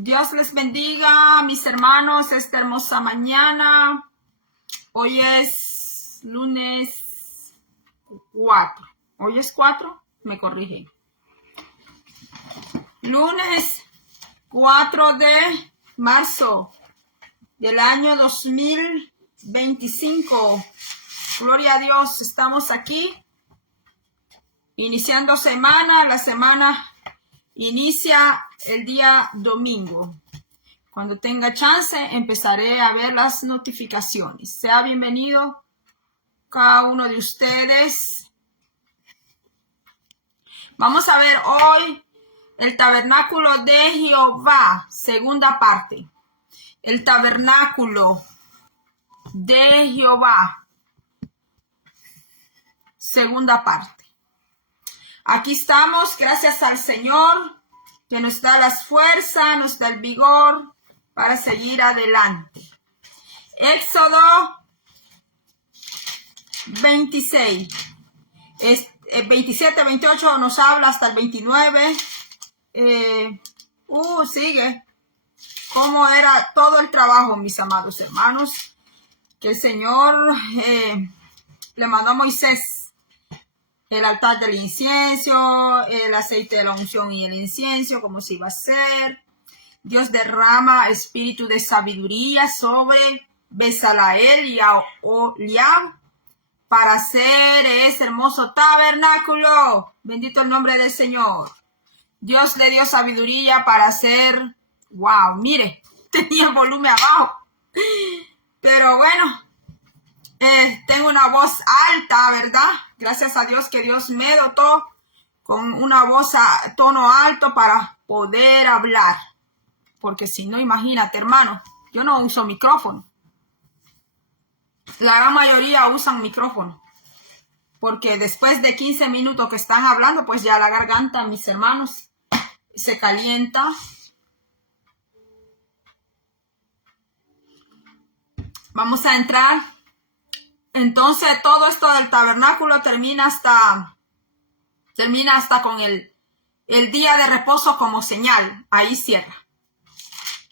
Dios les bendiga, mis hermanos, esta hermosa mañana. Hoy es lunes 4. ¿Hoy es 4? Me corrige. Lunes 4 de marzo del año 2025. Gloria a Dios, estamos aquí iniciando semana. La semana inicia el día domingo. Cuando tenga chance, empezaré a ver las notificaciones. Sea bienvenido cada uno de ustedes. Vamos a ver hoy el tabernáculo de Jehová, segunda parte. El tabernáculo de Jehová, segunda parte. Aquí estamos, gracias al Señor, que nos da las fuerzas, nos da el vigor para seguir adelante. Éxodo 26, 27, 28 nos habla hasta el 29. Sigue. Cómo era todo el trabajo, mis amados hermanos, que el Señor le mandó a Moisés. El altar del incienso, el aceite de la unción y el incienso, cómo se iba a hacer. Dios derrama espíritu de sabiduría sobre Bezaleel y Aholiab para hacer ese hermoso tabernáculo. Bendito el nombre del Señor. Dios le dio sabiduría para hacer. Wow, mire, tenía el volumen abajo. Pero bueno, tengo una voz alta, ¿verdad? Gracias a Dios que Dios me dotó con una voz a tono alto para poder hablar. Porque si no, imagínate, hermano, yo no uso micrófono. La gran mayoría usan micrófono. Porque después de 15 minutos que están hablando, pues ya la garganta, mis hermanos, se calienta. Vamos a entrar. Entonces todo esto del tabernáculo termina hasta con el día de reposo como señal. Ahí cierra.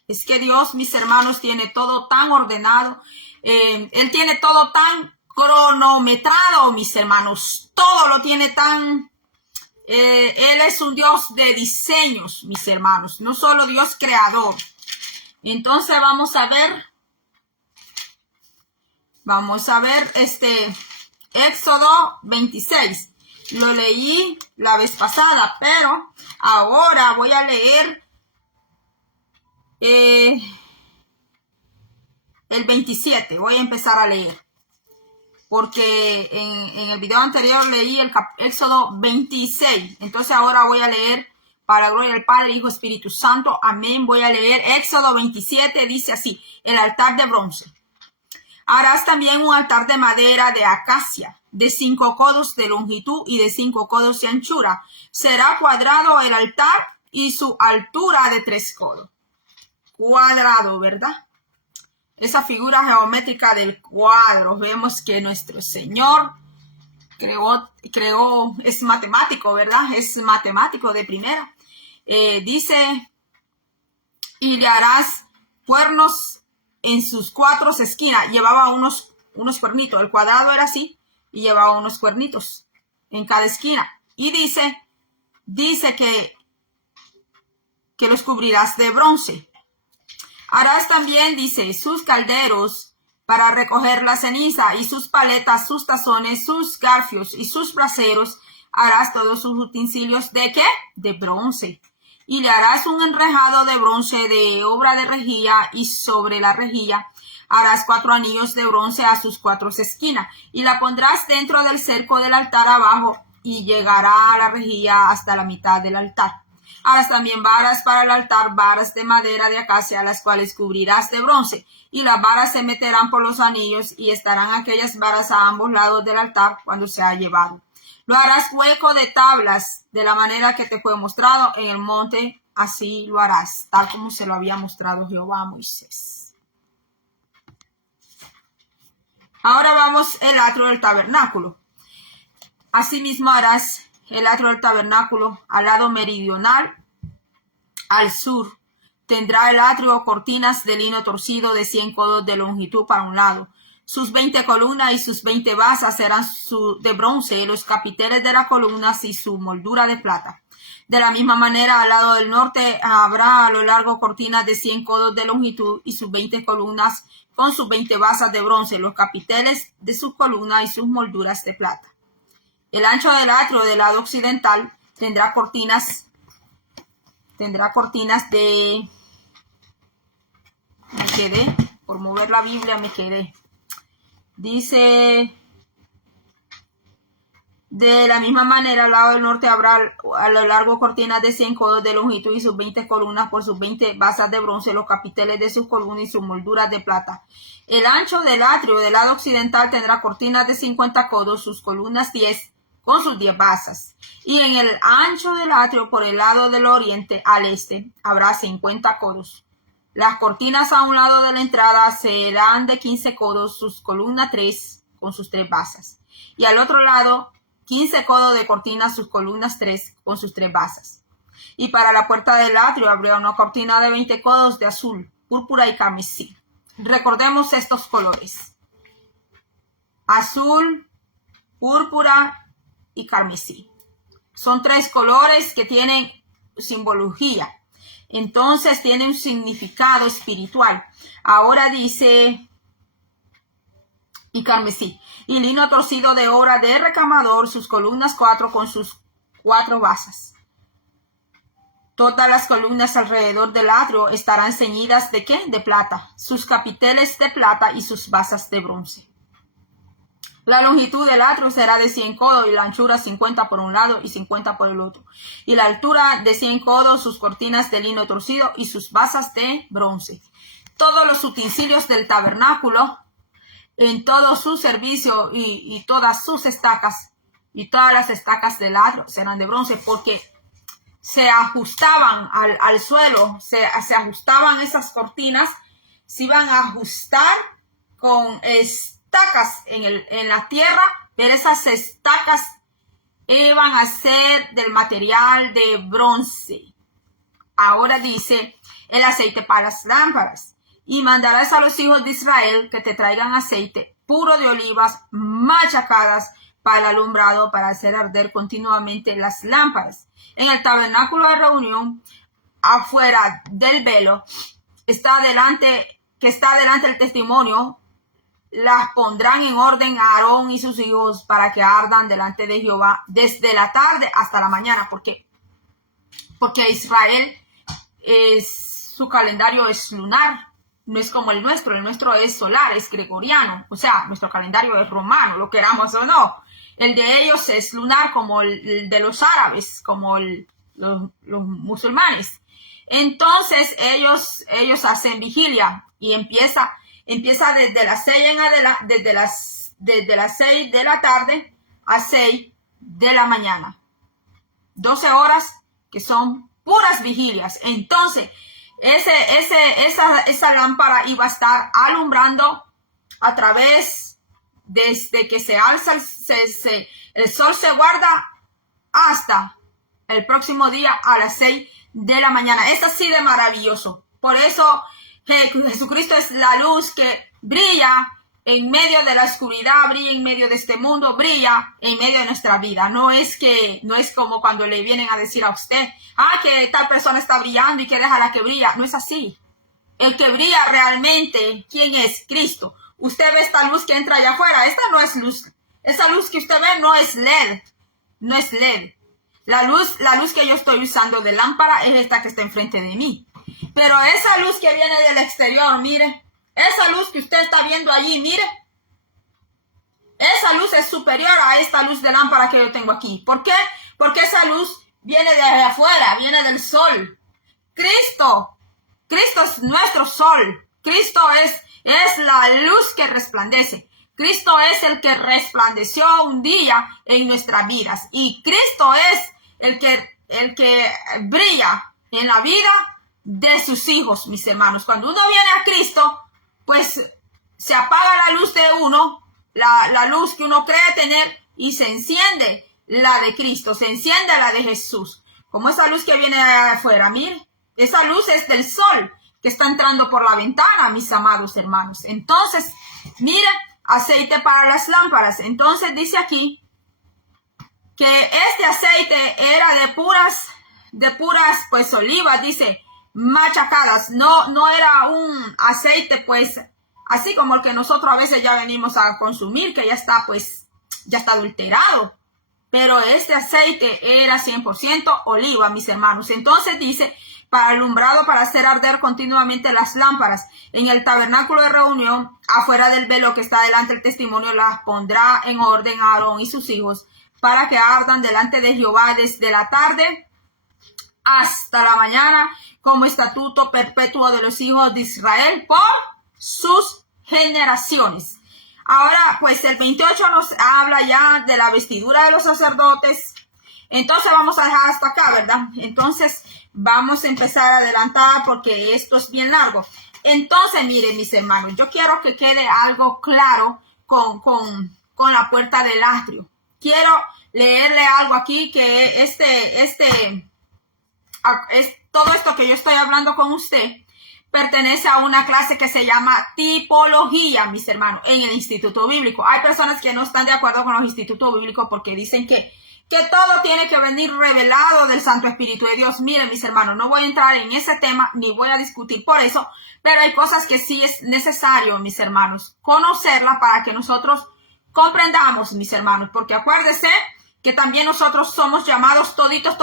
Es que Dios, mis hermanos, tiene todo tan ordenado. Él tiene todo tan cronometrado, mis hermanos. Todo lo tiene tan... Él es un Dios de diseños, mis hermanos. No solo Dios creador. Entonces vamos a ver Éxodo 26. Lo leí la vez pasada, pero ahora voy a leer el 27. Voy a empezar a leer. Porque en el video anterior leí el Éxodo 26. Entonces ahora voy a leer para la gloria del Padre, Hijo, Espíritu Santo. Amén. Voy a leer Éxodo 27. Dice así: el altar de bronce. Harás también un altar de madera de acacia, de 5 codos de longitud y de 5 codos de anchura. Será cuadrado el altar y su altura de 3 codos. Cuadrado, ¿verdad? Esa figura geométrica del cuadro. Vemos que nuestro Señor creó, es matemático, ¿verdad? Es matemático de primera. Dice, y le harás cuernos en sus 4 esquinas. Llevaba unos cuernitos. El cuadrado era así y llevaba unos cuernitos en cada esquina. Y dice que los cubrirás de bronce. Harás también, dice, sus calderos para recoger la ceniza y sus paletas, sus tazones, sus garfios y sus braseros. Harás todos sus utensilios ¿de qué? De bronce. Y le harás un enrejado de bronce de obra de rejilla, y sobre la rejilla harás 4 anillos de bronce a sus 4 esquinas, y la pondrás dentro del cerco del altar abajo, y llegará a la rejilla hasta la mitad del altar. Harás también varas para el altar, varas de madera de acacia, las cuales cubrirás de bronce, y las varas se meterán por los anillos, y estarán aquellas varas a ambos lados del altar cuando sea llevado. Lo harás hueco de tablas, de la manera que te fue mostrado en el monte, así lo harás, tal como se lo había mostrado Jehová a Moisés. Ahora vamos al atrio del tabernáculo. Asimismo harás el atrio del tabernáculo al lado meridional, al sur, tendrá el atrio cortinas de lino torcido de 100 codos de longitud para un lado. Sus 20 columnas y sus 20 basas serán de bronce, los capiteles de las columnas y su moldura de plata. De la misma manera, al lado del norte habrá a lo largo cortinas de 100 codos de longitud y sus 20 columnas con sus 20 basas de bronce, los capiteles de sus columnas y sus molduras de plata. El ancho del atrio del lado occidental tendrá cortinas de... Me quedé, por mover la Biblia me quedé. Dice, de la misma manera, al lado del norte habrá a lo largo cortinas de 100 codos de longitud y sus 20 columnas por sus 20 basas de bronce, los capiteles de sus columnas y sus molduras de plata. El ancho del atrio del lado occidental tendrá cortinas de 50 codos, sus columnas 10 con sus 10 basas. Y en el ancho del atrio por el lado del oriente al este habrá 50 codos. Las cortinas a un lado de la entrada serán de 15 codos, sus columnas 3 con sus 3 basas. Y al otro lado, 15 codos de cortinas, sus columnas 3 con sus 3 basas. Y para la puerta del atrio habría una cortina de 20 codos de azul, púrpura y carmesí. Recordemos estos colores: azul, púrpura y carmesí. Son 3 colores que tienen simbología. Entonces tiene un significado espiritual. Ahora dice, y carmesí, y lino torcido de obra de recamador, sus columnas 4 con sus 4 basas. Todas las columnas alrededor del atrio estarán ceñidas ¿de qué? De plata, sus capiteles de plata y sus basas de bronce. La longitud del atrio será de 100 codos y la anchura 50 por un lado y 50 por el otro. Y la altura de 100 codos, sus cortinas de lino torcido y sus basas de bronce. Todos los utensilios del tabernáculo, en todo su servicio y todas sus estacas y todas las estacas del atrio serán de bronce, porque se ajustaban al suelo, se ajustaban esas cortinas, se iban a ajustar con estacas en la tierra, pero esas estacas iban a ser del material de bronce. Ahora dice, el aceite para las lámparas. Y mandarás a los hijos de Israel que te traigan aceite puro de olivas machacadas para el alumbrado, para hacer arder continuamente las lámparas. En el tabernáculo de reunión, afuera del velo, que está delante del testimonio, las pondrán en orden a Aarón y sus hijos para que ardan delante de Jehová desde la tarde hasta la mañana, porque Israel su calendario es lunar, no es como el nuestro es solar, es gregoriano, o sea, nuestro calendario es romano, lo queramos o no. El de ellos es lunar, como el de los árabes, como los musulmanes. Entonces ellos hacen vigilia y empieza desde las 6 en adelante, desde las 6 de la tarde a 6 de la mañana. 12 horas que son puras vigilias. Entonces, esa lámpara iba a estar alumbrando a través, desde que se alza el sol se guarda hasta el próximo día a las 6 de la mañana. Es así de maravilloso. Por eso Jesucristo es la luz que brilla en medio de la oscuridad, brilla en medio de este mundo, brilla en medio de nuestra vida. No es como cuando le vienen a decir a usted, que tal persona está brillando y que déjala que brilla. No es así. El que brilla realmente, ¿quién es? Cristo. Usted ve esta luz que entra allá afuera. Esta no es luz. Esa luz que usted ve no es LED. No es LED. La luz que yo estoy usando de lámpara es esta que está enfrente de mí. Pero esa luz que viene del exterior, mire. Esa luz que usted está viendo allí, mire. Esa luz es superior a esta luz de lámpara que yo tengo aquí. ¿Por qué? Porque esa luz viene de afuera, viene del sol. Cristo es nuestro sol. Cristo es la luz que resplandece. Cristo es el que resplandeció un día en nuestras vidas. Y Cristo es el que brilla en la vida de sus hijos, mis hermanos. Cuando uno viene a Cristo, pues se apaga la luz de uno, la luz que uno cree tener, y se enciende la de Cristo, se enciende la de Jesús. Como esa luz que viene de afuera, mire, Esa luz es del sol que está entrando por la ventana, mis amados hermanos. Entonces, miren, aceite para las lámparas. Entonces dice aquí que este aceite era de puras pues olivas, dice, machacadas. No era un aceite pues así como el que nosotros a veces ya venimos a consumir, que ya está adulterado. Pero este aceite era 100% oliva, mis hermanos. Entonces dice, para alumbrado, para hacer arder continuamente las lámparas. En el tabernáculo de reunión, afuera del velo que está delante del testimonio, las pondrá en orden Aarón y sus hijos, para que ardan delante de Jehová desde la tarde hasta la mañana, como estatuto perpetuo de los hijos de Israel por sus generaciones. Ahora, pues el 28 nos habla ya de la vestidura de los sacerdotes. Entonces vamos a dejar hasta acá, ¿verdad? Entonces vamos a empezar a adelantar porque esto es bien largo. Entonces, miren, mis hermanos, yo quiero que quede algo claro con la puerta del atrio. Quiero leerle algo aquí que todo esto que yo estoy hablando con usted pertenece a una clase que se llama tipología, mis hermanos, en el Instituto Bíblico. Hay personas que no están de acuerdo con los institutos bíblicos porque dicen que todo tiene que venir revelado del Santo Espíritu de Dios. Miren, mis hermanos, no voy a entrar en ese tema ni voy a discutir por eso, pero hay cosas que sí es necesario, mis hermanos, conocerlas para que nosotros comprendamos, mis hermanos, porque acuérdense que también nosotros somos llamados, toditos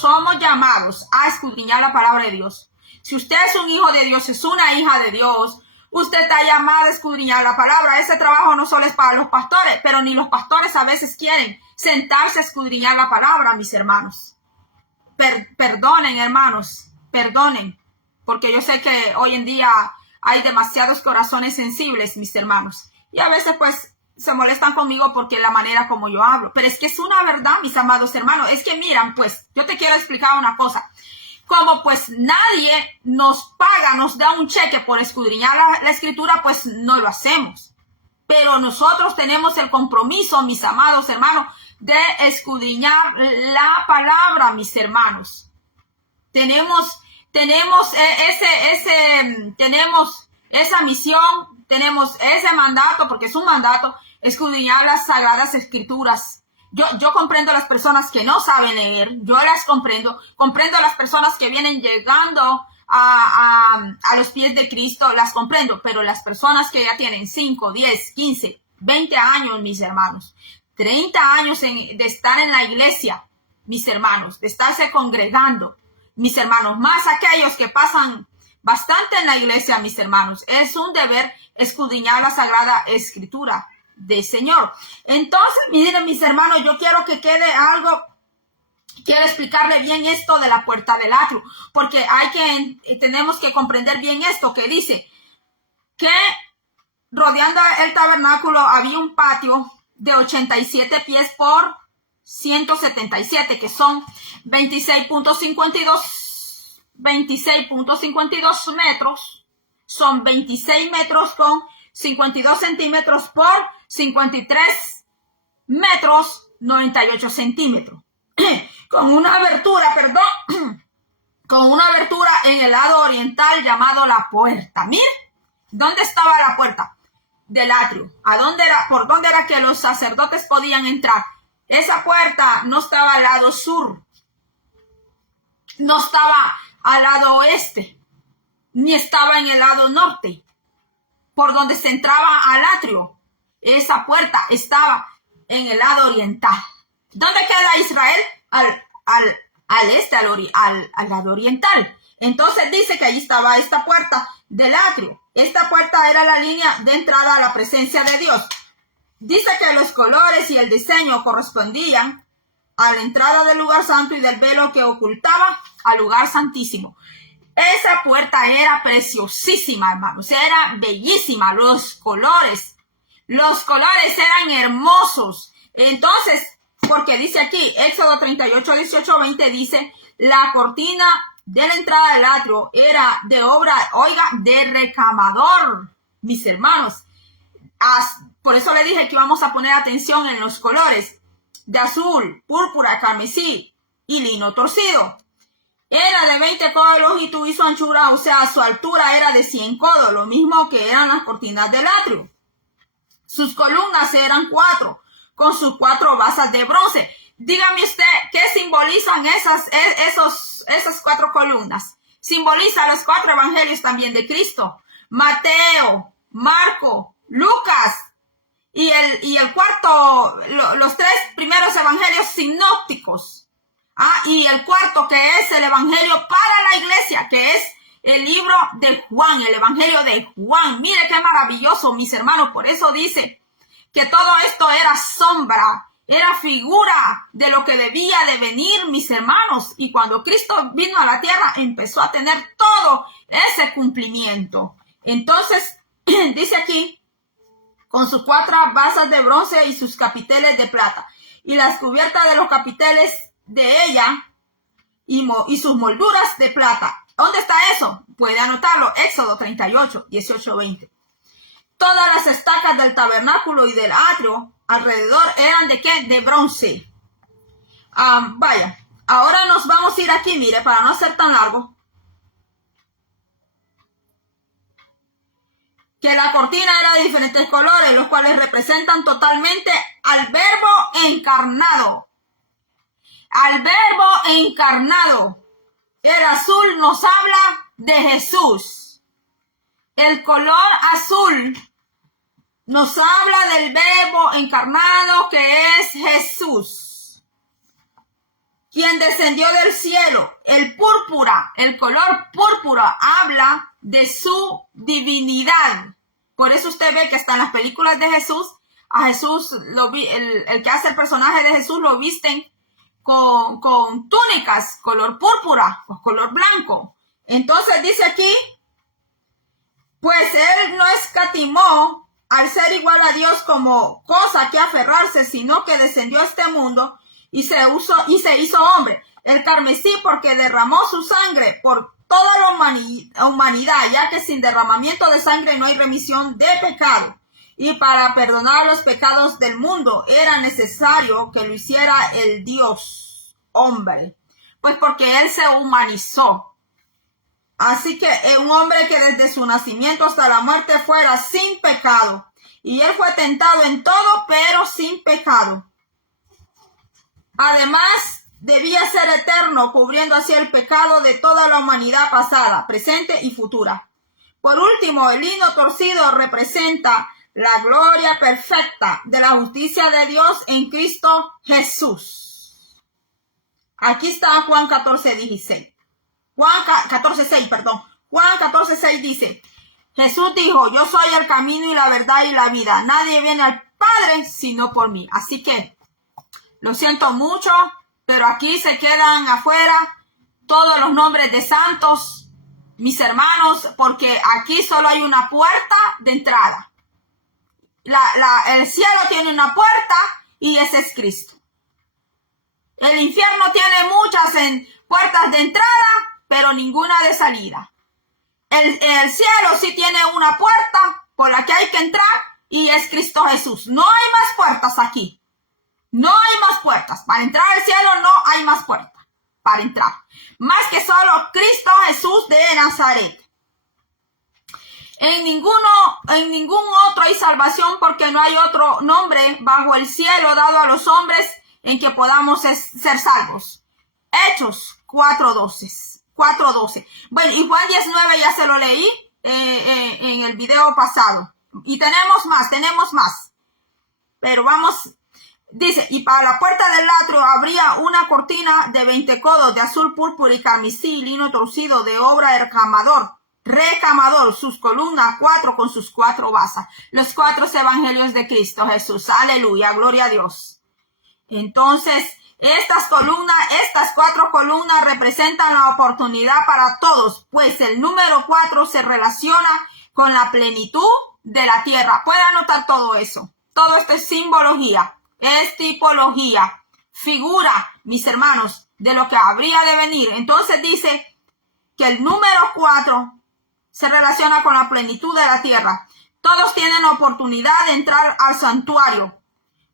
somos llamados a escudriñar la palabra de Dios. Si usted es un hijo de Dios, es una hija de Dios, usted está llamado a escudriñar la palabra. Ese trabajo no solo es para los pastores, pero ni los pastores a veces quieren sentarse a escudriñar la palabra, mis hermanos. Perdonen, hermanos, perdonen, porque yo sé que hoy en día hay demasiados corazones sensibles, mis hermanos, y a veces pues se molestan conmigo porque la manera como yo hablo, pero es que es una verdad, mis amados hermanos. Es que miran, pues, yo te quiero explicar una cosa. Como pues nadie nos paga, nos da un cheque por escudriñar la escritura, pues no lo hacemos. Pero nosotros tenemos el compromiso, mis amados hermanos, de escudriñar la palabra, mis hermanos. Tenemos esa misión, tenemos ese mandato, porque es un mandato, escudriñar las sagradas escrituras. Yo comprendo a las personas que no saben leer, yo las comprendo a las personas que vienen llegando a los pies de Cristo, las comprendo, pero las personas que ya tienen 5, 10, 15, 20 años, mis hermanos, 30 años de estar en la iglesia, mis hermanos, de estarse congregando, mis hermanos, más aquellos que pasan bastante en la iglesia, mis hermanos, es un deber escudriñar la Sagrada Escritura del Señor. Entonces, miren, mis hermanos, yo quiero que quede algo, quiero explicarle bien esto de la puerta del atrio, porque tenemos que comprender bien esto que dice que rodeando el tabernáculo había un patio de 87 pies por 177, que son 26.52 metros, son 26 metros con 52 centímetros por 53 metros 98 centímetros. Con una abertura, con una abertura en el lado oriental llamado la puerta. Miren, ¿dónde estaba la puerta del atrio? ¿Por dónde era que los sacerdotes podían entrar? Esa puerta no estaba al lado sur, no estaba al lado oeste, ni estaba en el lado norte, por donde se entraba al atrio. Esa puerta estaba en el lado oriental. ¿Dónde queda Israel? Al este, al lado oriental. Entonces dice que ahí estaba esta puerta del atrio. Esta puerta era la línea de entrada a la presencia de Dios. Dice que los colores y el diseño correspondían a la entrada del lugar santo y del velo que ocultaba al lugar santísimo. Esa puerta era preciosísima, hermanos, era bellísima. Los colores eran hermosos. Entonces, porque dice aquí, Éxodo 38, 18, 20, dice, la cortina de la entrada del atrio era de obra, de recamador, mis hermanos. Por eso le dije que íbamos a poner atención en los colores de azul, púrpura, carmesí y lino torcido. era de 20 codos de longitud y su anchura, o sea, su altura era de 100 codos, lo mismo que eran las cortinas del atrio. Sus columnas eran 4, con sus 4 basas de bronce. Dígame usted, ¿qué simbolizan esas 4 columnas? Simboliza los 4 evangelios también de Cristo. Mateo, Marco, Lucas y el cuarto, los 3 primeros evangelios sinópticos. Y el cuarto, que es el evangelio para la iglesia, que es el libro de Juan, el evangelio de Juan. Mire qué maravilloso, mis hermanos. Por eso dice que todo esto era sombra, era figura de lo que debía de venir, mis hermanos. Y cuando Cristo vino a la tierra, empezó a tener todo ese cumplimiento. Entonces, dice aquí, con sus 4 basas de bronce y sus capiteles de plata. Y las cubiertas de los capiteles de ella y sus molduras de plata. ¿Dónde está eso? Puede anotarlo. Éxodo 38, 18, 20. Todas las estacas del tabernáculo y del atrio alrededor eran ¿de qué? De bronce. Vaya, ahora nos vamos a ir aquí, mire, para no ser tan largo. Que la cortina era de diferentes colores, los cuales representan totalmente al Verbo encarnado. Al Verbo encarnado. El azul nos habla de Jesús. El color azul nos habla del Verbo encarnado, que es Jesús, quien descendió del cielo. El púrpura, el color púrpura habla de su divinidad. Por eso usted ve que hasta en las películas de Jesús, a Jesús, el que hace el personaje de Jesús lo visten con túnicas, color púrpura o color blanco. Entonces dice aquí, pues él no escatimó al ser igual a Dios como cosa que aferrarse, sino que descendió a este mundo y se hizo hombre. El carmesí, porque derramó su sangre por toda la humanidad, ya que sin derramamiento de sangre no hay remisión de pecado. Y para perdonar los pecados del mundo era necesario que lo hiciera el Dios hombre, pues porque él se humanizó. Así que un hombre que desde su nacimiento hasta la muerte fuera sin pecado. Y él fue tentado en todo, pero sin pecado. Además, debía ser eterno, cubriendo así el pecado de toda la humanidad pasada, presente y futura. Por último, el lino torcido representa la gloria perfecta de la justicia de Dios en Cristo Jesús. Aquí está Juan 14:6. Juan 14:6 dice, Jesús dijo, yo soy el camino y la verdad y la vida. Nadie viene al Padre sino por mí. Así que, lo siento mucho, pero aquí se quedan afuera todos los nombres de santos, mis hermanos, porque aquí solo hay una puerta de entrada. El cielo tiene una puerta y ese es Cristo. El infierno tiene muchas puertas de entrada, pero ninguna de salida. El cielo sí tiene una puerta por la que hay que entrar y es Cristo Jesús. No hay más puertas aquí. No hay más puertas. Para entrar al cielo no hay más puertas para entrar. Más que solo Cristo Jesús de Nazaret. En ningún otro hay salvación, porque no hay otro nombre bajo el cielo dado a los hombres en que podamos ser salvos. Hechos 4:12. Bueno, y Juan 19 ya se lo leí en el video pasado. Y tenemos más. Pero vamos, dice, y para la puerta del atrio habría una cortina de 20 codos de azul, púrpura y carmesí, lino torcido de obra de recamador, sus columnas 4 con sus 4 basas. Los 4 evangelios de Cristo Jesús. Aleluya, gloria a Dios. Entonces, estas 4 columnas representan la oportunidad para todos, pues el número 4 se relaciona con la plenitud de la tierra. Puede anotar todo eso. Todo esto es simbología, es tipología, figura, mis hermanos, de lo que habría de venir. Entonces dice que el número 4 se relaciona con la plenitud de la tierra. Todos tienen oportunidad de entrar al santuario.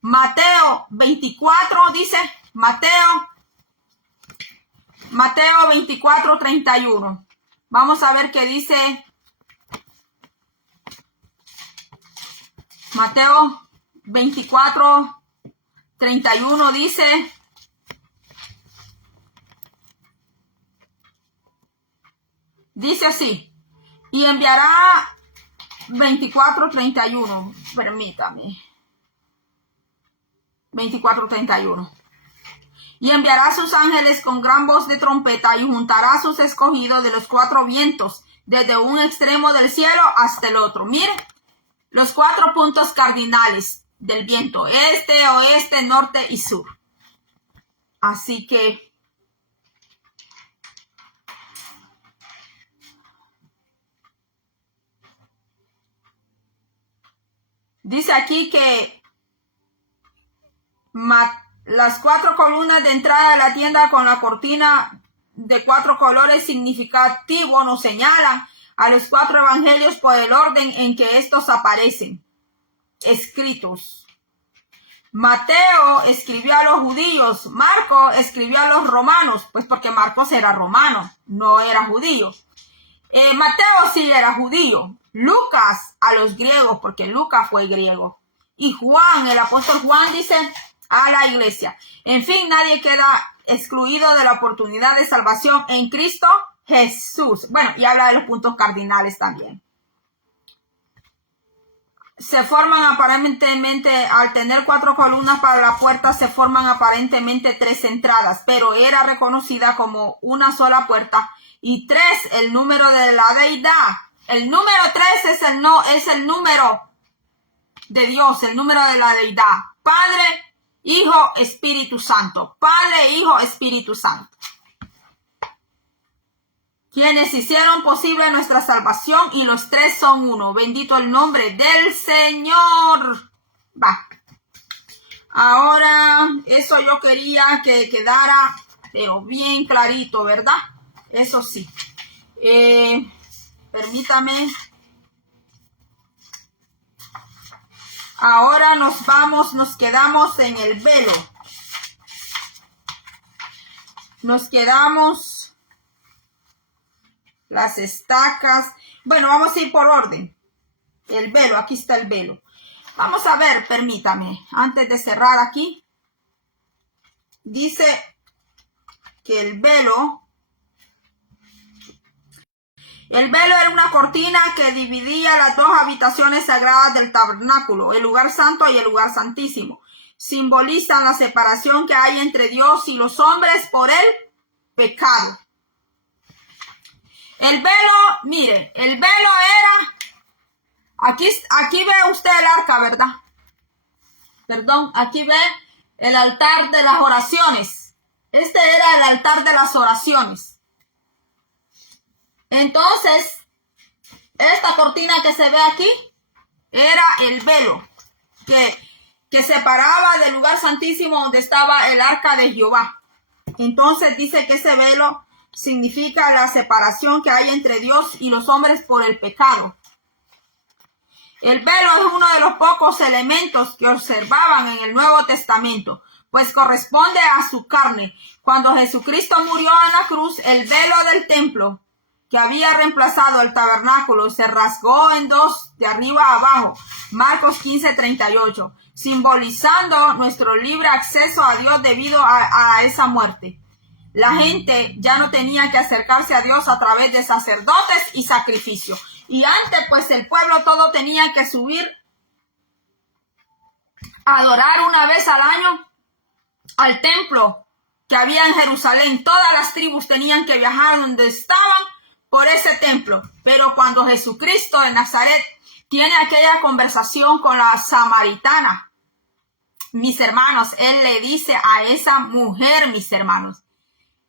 Mateo 24 dice, Mateo Mateo 24:31. Vamos a ver qué dice. Mateo 24:31 dice así. Y enviará 24:31. Permítame. 24:31. Y enviará a sus ángeles con gran voz de trompeta y juntará a sus escogidos de los cuatro vientos, desde un extremo del cielo hasta el otro. Miren, los 4 puntos cardinales del viento: este, oeste, norte y sur. Así que dice aquí que las 4 columnas de entrada de la tienda con la cortina de 4 colores significativos nos señalan a los 4 evangelios por el orden en que estos aparecen escritos. Mateo escribió a los judíos, Marcos escribió a los romanos, pues porque Marcos era romano, no era judío. Mateo sí era judío. Lucas a los griegos, porque Lucas fue griego. Y Juan, el apóstol Juan, dice a la iglesia. En fin, nadie queda excluido de la oportunidad de salvación en Cristo Jesús. Bueno, y habla de los puntos cardinales también. Se forman aparentemente, al tener 4 columnas para la puerta, se forman aparentemente 3 entradas, pero era reconocida como una sola puerta. Y 3, el número de la deidad. El número 3 es el número de Dios, el número de la deidad. Padre, Hijo, Espíritu Santo. Padre, Hijo, Espíritu Santo. Quienes hicieron posible nuestra salvación, y los 3 son uno. Bendito el nombre del Señor. Va. Ahora, eso yo quería que quedara, pero bien clarito, ¿verdad? Eso sí. Permítame. Ahora nos quedamos en el velo. Nos quedamos las estacas. Bueno, vamos a ir por orden. El velo, aquí está el velo. Vamos a ver, permítame, antes de cerrar aquí. Dice que el velo era una cortina que dividía las 2 habitaciones sagradas del tabernáculo, el lugar santo y el lugar santísimo. Simbolizan la separación que hay entre Dios y los hombres por el pecado. El velo, mire, el velo era, aquí ve usted el arca, ¿verdad? Perdón, aquí ve el altar de las oraciones. Este era el altar de las oraciones. Entonces, esta cortina que se ve aquí era el velo que separaba del lugar santísimo donde estaba el arca de Jehová. Entonces dice que ese velo significa la separación que hay entre Dios y los hombres por el pecado. El velo es uno de los pocos elementos que observaban en el Nuevo Testamento, pues corresponde a su carne. Cuando Jesucristo murió en la cruz, el velo del templo que había reemplazado el tabernáculo se rasgó en 2 de arriba a abajo. Marcos 15:38, simbolizando nuestro libre acceso a Dios debido a esa muerte. La gente ya no tenía que acercarse a Dios a través de sacerdotes y sacrificios. Y antes, pues, el pueblo todo tenía que subir a adorar una vez al año al templo que había en Jerusalén. Todas las tribus tenían que viajar donde estaban por ese templo. Pero cuando Jesucristo en Nazaret tiene aquella conversación con la samaritana, mis hermanos, él le dice a esa mujer, mis hermanos,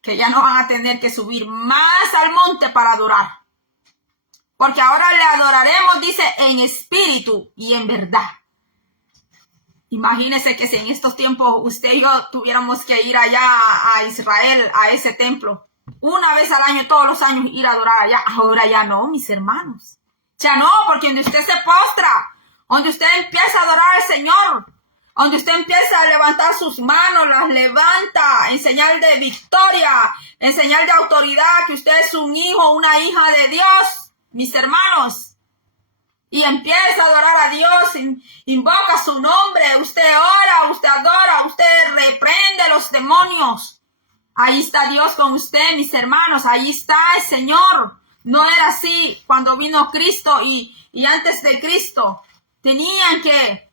que ya no van a tener que subir más al monte para adorar. Porque ahora le adoraremos, dice, en espíritu y en verdad. Imagínense que si en estos tiempos usted y yo tuviéramos que ir allá a Israel, a ese templo, una vez al año, todos los años, ir a adorar allá. Ahora ya no, mis hermanos. Ya no, porque donde usted se postra, donde usted empieza a adorar al Señor, Donde usted empieza a levantar sus manos, las levanta en señal de victoria, en señal de autoridad, que usted es un hijo, una hija de Dios, mis hermanos. Y empieza a adorar a Dios, invoca su nombre, usted ora, usted adora, usted reprende los demonios. Ahí está Dios con usted, mis hermanos, ahí está el Señor. No era así cuando vino Cristo y antes de Cristo. Tenían que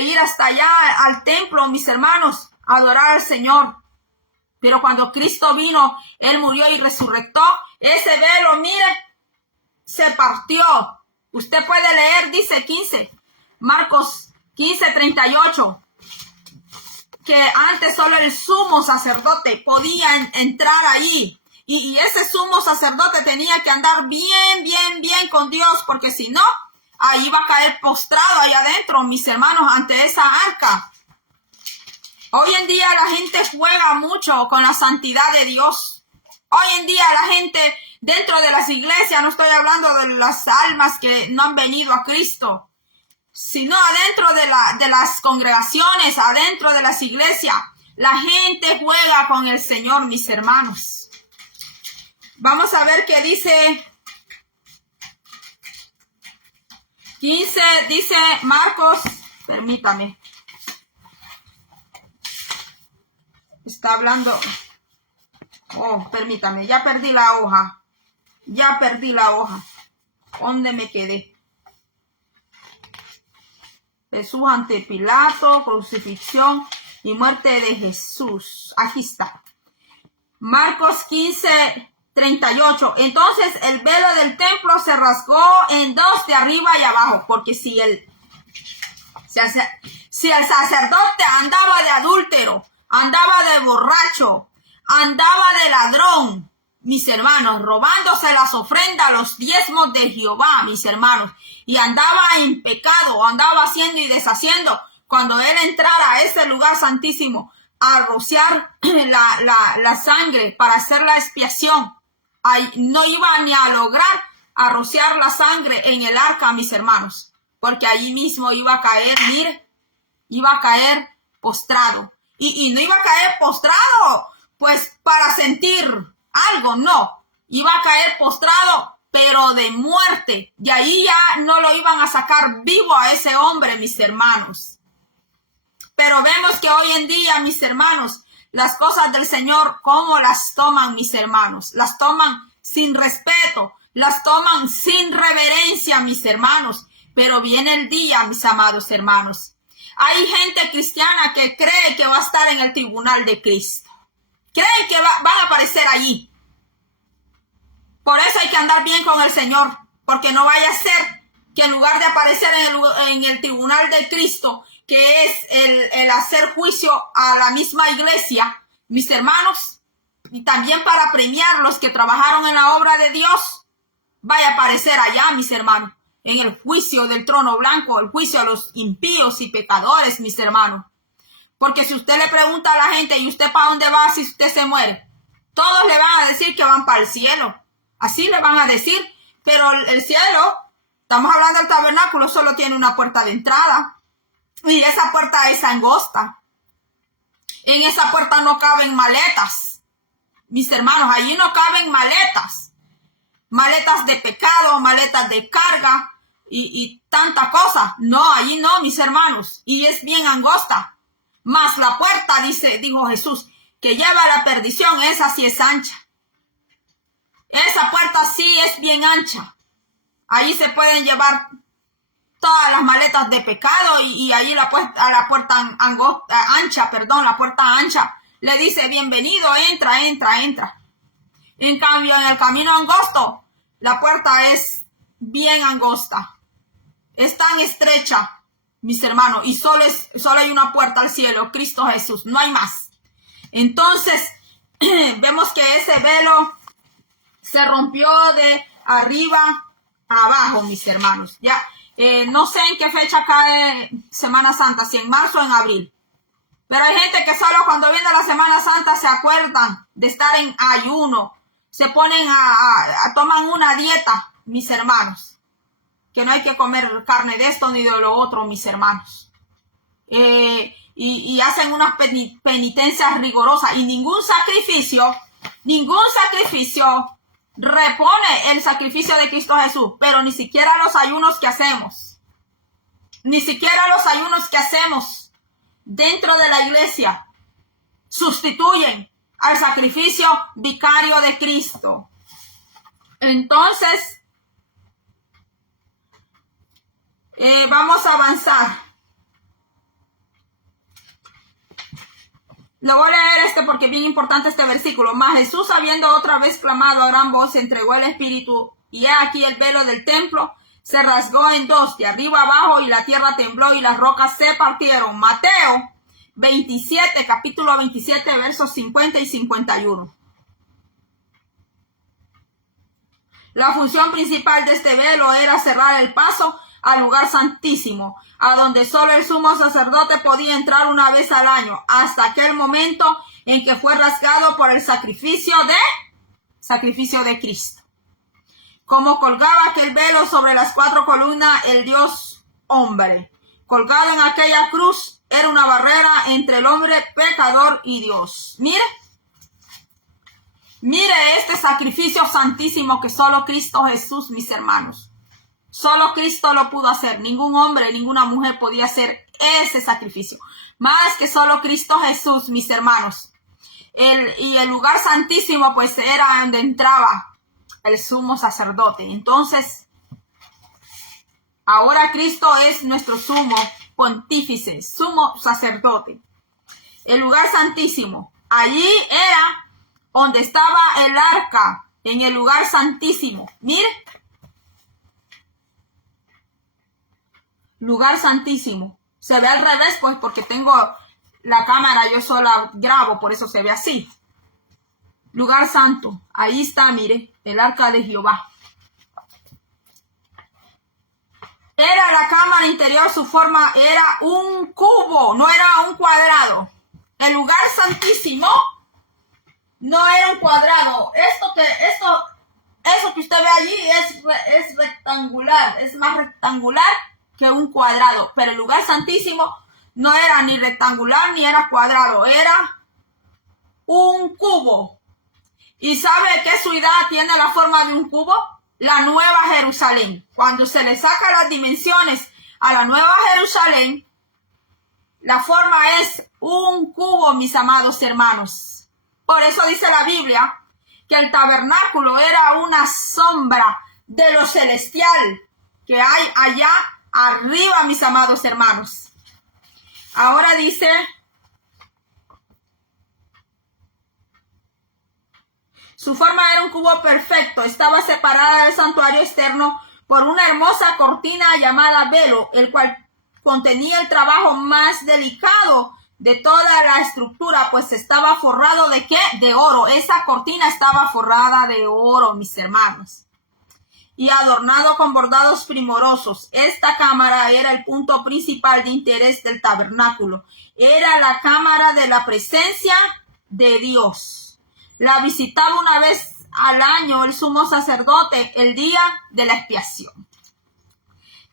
ir hasta allá al templo, mis hermanos, a adorar al Señor. Pero cuando Cristo vino, Él murió y resucitó. Ese velo, mire, se partió. Usted puede leer, dice 15, Marcos 15:38, que antes solo el sumo sacerdote podía entrar ahí. Y ese sumo sacerdote tenía que andar bien con Dios, porque si no, ahí va a caer postrado ahí adentro, mis hermanos, ante esa arca. Hoy en día la gente juega mucho con la santidad de Dios. Hoy en día la gente dentro de las iglesias, no estoy hablando de las almas que no han venido a Cristo, sino adentro de las congregaciones, adentro de las iglesias, la gente juega con el Señor, mis hermanos. Vamos a ver qué dice 15, dice Marcos, permítame. Está hablando. Oh, permítame, ya perdí la hoja. ¿Dónde me quedé? Jesús ante Pilato, crucifixión y muerte de Jesús. Aquí está. Marcos 15:38. Entonces el velo del templo se rasgó en dos de arriba y abajo, porque si el sacerdote andaba de adúltero, andaba de borracho, andaba de ladrón, mis hermanos, robándose las ofrendas, los diezmos de Jehová, mis hermanos, y andaba en pecado, andaba haciendo y deshaciendo, cuando él entrara a ese lugar santísimo a rociar la sangre para hacer la expiación, ahí no iba ni a lograr a rociar la sangre en el arca, mis hermanos, porque allí mismo iba a caer, mire, iba a caer postrado. Y no iba a caer postrado, pues para sentir algo, no. Iba a caer postrado, pero de muerte. Y ahí ya no lo iban a sacar vivo a ese hombre, mis hermanos. Pero vemos que hoy en día, mis hermanos, las cosas del Señor, ¿cómo las toman, mis hermanos? Las toman sin respeto, las toman sin reverencia, mis hermanos. Pero viene el día, mis amados hermanos. Hay gente cristiana que cree que va a estar en el tribunal de Cristo. Creen que van a aparecer allí. Por eso hay que andar bien con el Señor, porque no vaya a ser que en lugar de aparecer en el tribunal de Cristo, que es el hacer juicio a la misma iglesia, mis hermanos, y también para premiar los que trabajaron en la obra de Dios, vaya a aparecer allá, mis hermanos, en el juicio del trono blanco, el juicio a los impíos y pecadores, mis hermanos. Porque si usted le pregunta a la gente, ¿y usted para dónde va si usted se muere? Todos le van a decir que van para el cielo. Así le van a decir. Pero el cielo, estamos hablando del tabernáculo, solo tiene una puerta de entrada. Y esa puerta es angosta. En esa puerta no caben maletas. Mis hermanos, allí no caben maletas. Maletas de pecado, maletas de carga y tanta cosa. No, allí no, mis hermanos. Y es bien angosta. Mas la puerta, dijo Jesús, que lleva a la perdición, esa sí es ancha. Esa puerta sí es bien ancha. Allí se pueden llevar todas las maletas de pecado y allí la puerta ancha, le dice, bienvenido, entra. En cambio, en el camino angosto, la puerta es bien angosta. Es tan estrecha, mis hermanos, y solo hay una puerta al cielo, Cristo Jesús, no hay más. Entonces, vemos que ese velo se rompió de arriba a abajo, mis hermanos. Ya, no sé en qué fecha cae Semana Santa, si en marzo o en abril. Pero hay gente que solo cuando viene la Semana Santa se acuerdan de estar en ayuno. Se ponen toman una dieta, mis hermanos. Que no hay que comer carne de esto ni de lo otro, mis hermanos. y hacen unas penitencias rigurosas, y ningún sacrificio repone el sacrificio de Cristo Jesús, pero ni siquiera los ayunos que hacemos, dentro de la iglesia sustituyen al sacrificio vicario de Cristo. Entonces, vamos a avanzar. Lo voy a leer porque es bien importante este versículo. Mas Jesús, habiendo otra vez clamado a gran voz, entregó el Espíritu, y he aquí el velo del templo se rasgó en dos, de arriba abajo, y la tierra tembló, y las rocas se partieron. Mateo 27, capítulo 27, versos 50 y 51. La función principal de este velo era cerrar el paso al lugar santísimo, a donde solo el sumo sacerdote podía entrar una vez al año, hasta aquel momento en que fue rasgado por el sacrificio de Cristo. Como colgaba aquel velo sobre las 4 columnas, el Dios hombre, colgado en aquella cruz, era una barrera entre el hombre pecador y Dios. Mire este sacrificio santísimo que solo Cristo Jesús, mis hermanos. Solo Cristo lo pudo hacer. Ningún hombre, ninguna mujer podía hacer ese sacrificio. Más que solo Cristo Jesús, mis hermanos. Y el lugar santísimo, pues, era donde entraba el sumo sacerdote. Entonces, ahora Cristo es nuestro sumo pontífice, sumo sacerdote. El lugar santísimo. Allí era donde estaba el arca, en el lugar santísimo. Mire. Lugar santísimo. Se ve al revés, pues, porque tengo la cámara, yo sola grabo, por eso se ve así. Lugar santo. Ahí está, mire, el arca de Jehová. Era la cámara interior, su forma era un cubo, no era un cuadrado. El lugar santísimo no era un cuadrado. Eso que usted ve allí es rectangular, es más rectangular que un cuadrado, pero el lugar santísimo no era ni rectangular ni era cuadrado, era un cubo. ¿Y sabe qué ciudad tiene la forma de un cubo? La Nueva Jerusalén. Cuando se le saca las dimensiones a la Nueva Jerusalén, la forma es un cubo, mis amados hermanos. Por eso dice la Biblia que el tabernáculo era una sombra de lo celestial que hay allá arriba, mis amados hermanos. Ahora dice, su forma era un cubo perfecto, estaba separada del santuario externo por una hermosa cortina llamada velo, el cual contenía el trabajo más delicado de toda la estructura, pues estaba forrado ¿de qué? De oro. Esa cortina estaba forrada de oro, mis hermanos, y adornado con bordados primorosos. Esta cámara era el punto principal de interés del tabernáculo. Era la cámara de la presencia de Dios. La visitaba una vez al año el sumo sacerdote el día de la expiación.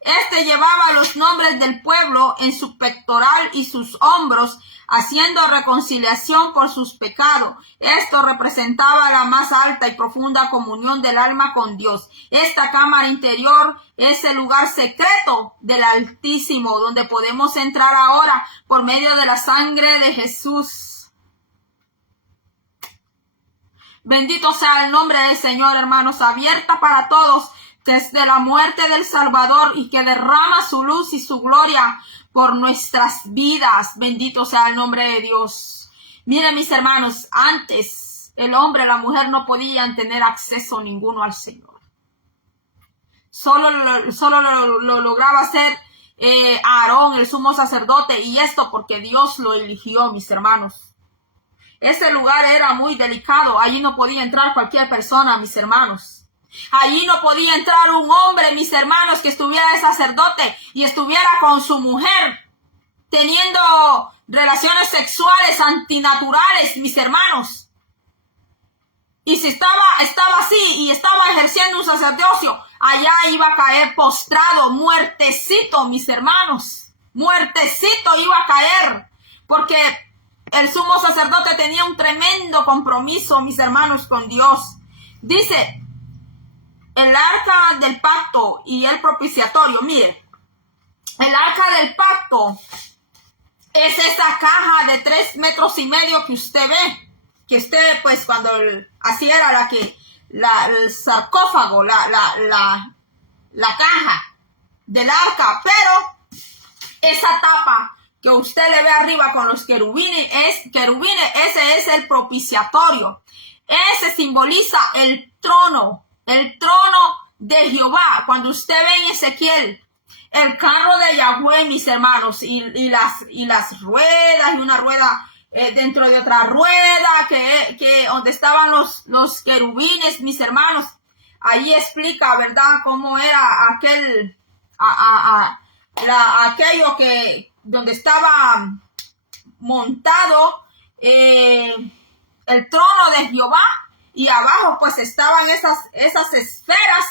Este llevaba los nombres del pueblo en su pectoral y sus hombros, haciendo reconciliación por sus pecados. Esto representaba la más alta y profunda comunión del alma con Dios. Esta cámara interior es el lugar secreto del Altísimo, donde podemos entrar ahora por medio de la sangre de Jesús. Bendito sea el nombre del Señor, hermanos, abierta para todos desde la muerte del Salvador, y que derrama su luz y su gloria por nuestras vidas. Bendito sea el nombre de Dios. Miren, mis hermanos, antes el hombre y la mujer no podían tener acceso ninguno al Señor. Solo lo lograba hacer Aarón, el sumo sacerdote, y esto porque Dios lo eligió, mis hermanos. Ese lugar era muy delicado. Allí no podía entrar cualquier persona, mis hermanos. Allí no podía entrar un hombre, mis hermanos, que estuviera de sacerdote y estuviera con su mujer teniendo relaciones sexuales antinaturales, mis hermanos. Y si estaba así y estaba ejerciendo un sacerdocio, allá iba a caer postrado, muertecito, mis hermanos. muertecito iba a caer, porque el sumo sacerdote tenía un tremendo compromiso, mis hermanos, con Dios. Dice, el arca del pacto y el propiciatorio. Mire, el arca del pacto es esa caja de 3,5 metros que usted ve, que usted, pues, cuando así era el sarcófago, la caja del arca, pero esa tapa que usted le ve arriba con los querubines, ese es el propiciatorio. Ese simboliza el trono de Jehová. Cuando usted ve en Ezequiel el carro de Yahweh, mis hermanos, y las ruedas, y una rueda dentro de otra rueda, que donde estaban los querubines, mis hermanos, ahí explica, ¿verdad?, cómo era aquello que donde estaba montado el trono de Jehová, y abajo pues estaban esas esferas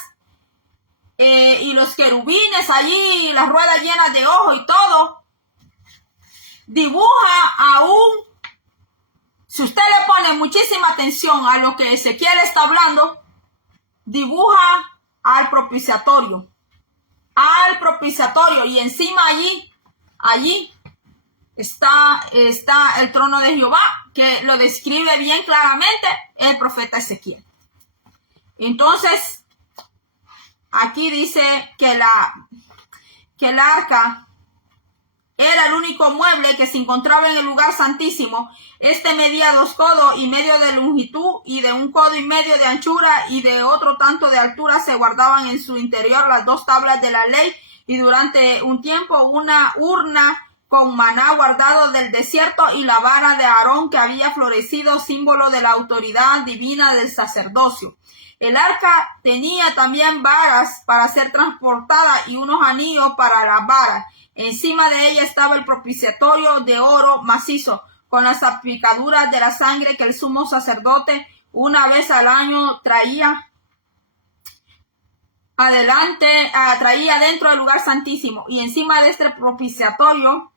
y los querubines allí, las ruedas llenas de ojos y todo. Dibuja aún, si usted le pone muchísima atención a lo que Ezequiel está hablando, dibuja al propiciatorio, y encima allí está el trono de Jehová, que lo describe bien claramente el profeta Ezequiel. Entonces, aquí dice que el arca era el único mueble que se encontraba en el lugar santísimo. Este medía 2 codos y medio de longitud y de 1 codo y medio de anchura, y de otro tanto de altura. Se guardaban en su interior las 2 tablas de la ley, y durante un tiempo una urna con maná guardado del desierto, y la vara de Aarón que había florecido, símbolo de la autoridad divina del sacerdocio. El arca tenía también varas para ser transportada y unos anillos para las varas. Encima de ella estaba el propiciatorio de oro macizo, con las salpicaduras de la sangre que el sumo sacerdote una vez al año traía dentro del lugar santísimo. Y encima de este propiciatorio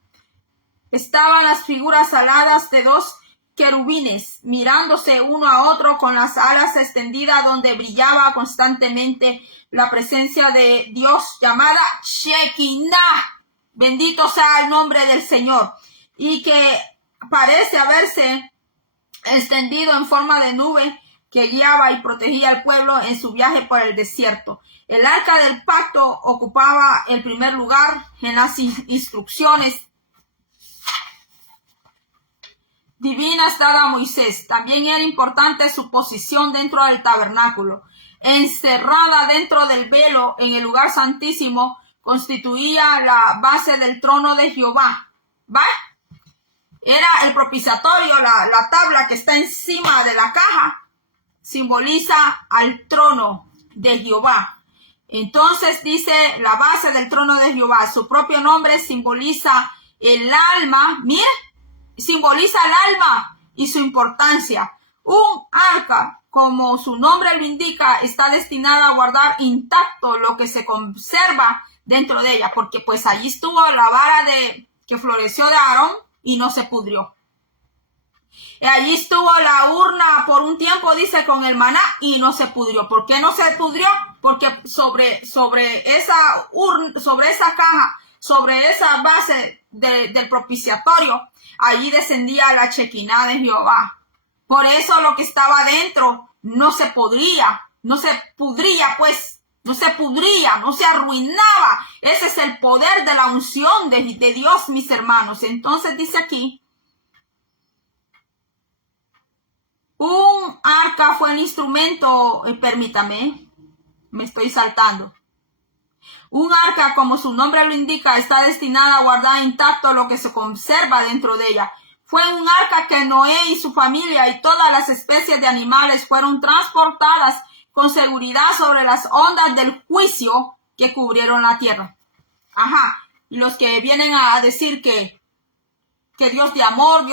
estaban las figuras aladas de 2 querubines, mirándose uno a otro con las alas extendidas, donde brillaba constantemente la presencia de Dios, llamada Shekinah. Bendito sea el nombre del Señor. Y que parece haberse extendido en forma de nube que guiaba y protegía al pueblo en su viaje por el desierto. El arca del pacto ocupaba el primer lugar en las instrucciones divinas dadas a Moisés. También era importante su posición dentro del tabernáculo. Encerrada dentro del velo en el lugar santísimo, constituía la base del trono de Jehová. ¿Va? Era el propiciatorio, la tabla que está encima de la caja, simboliza al trono de Jehová. Entonces dice la base del trono de Jehová. Su propio nombre simboliza el alma. Mire, simboliza el alma y su importancia. Un arca, como su nombre lo indica, está destinada a guardar intacto lo que se conserva dentro de ella, porque pues allí estuvo la vara que floreció de Aarón y no se pudrió. Y allí estuvo la urna por un tiempo, dice, con el maná, y no se pudrió. ¿Por qué no se pudrió? Porque sobre esa urna, sobre esa caja, sobre esa base del propiciatorio, allí descendía la Shekinah de Jehová. Por eso lo que estaba dentro no se pudría, no se arruinaba. Ese es el poder de la unción de Dios, mis hermanos. Entonces dice aquí, un arca fue el instrumento, permítame, me estoy saltando. Un arca, como su nombre lo indica, está destinada a guardar intacto lo que se conserva dentro de ella. Fue un arca que Noé y su familia y todas las especies de animales fueron transportadas con seguridad sobre las ondas del juicio que cubrieron la tierra. Ajá, y los que vienen a decir que Dios de amor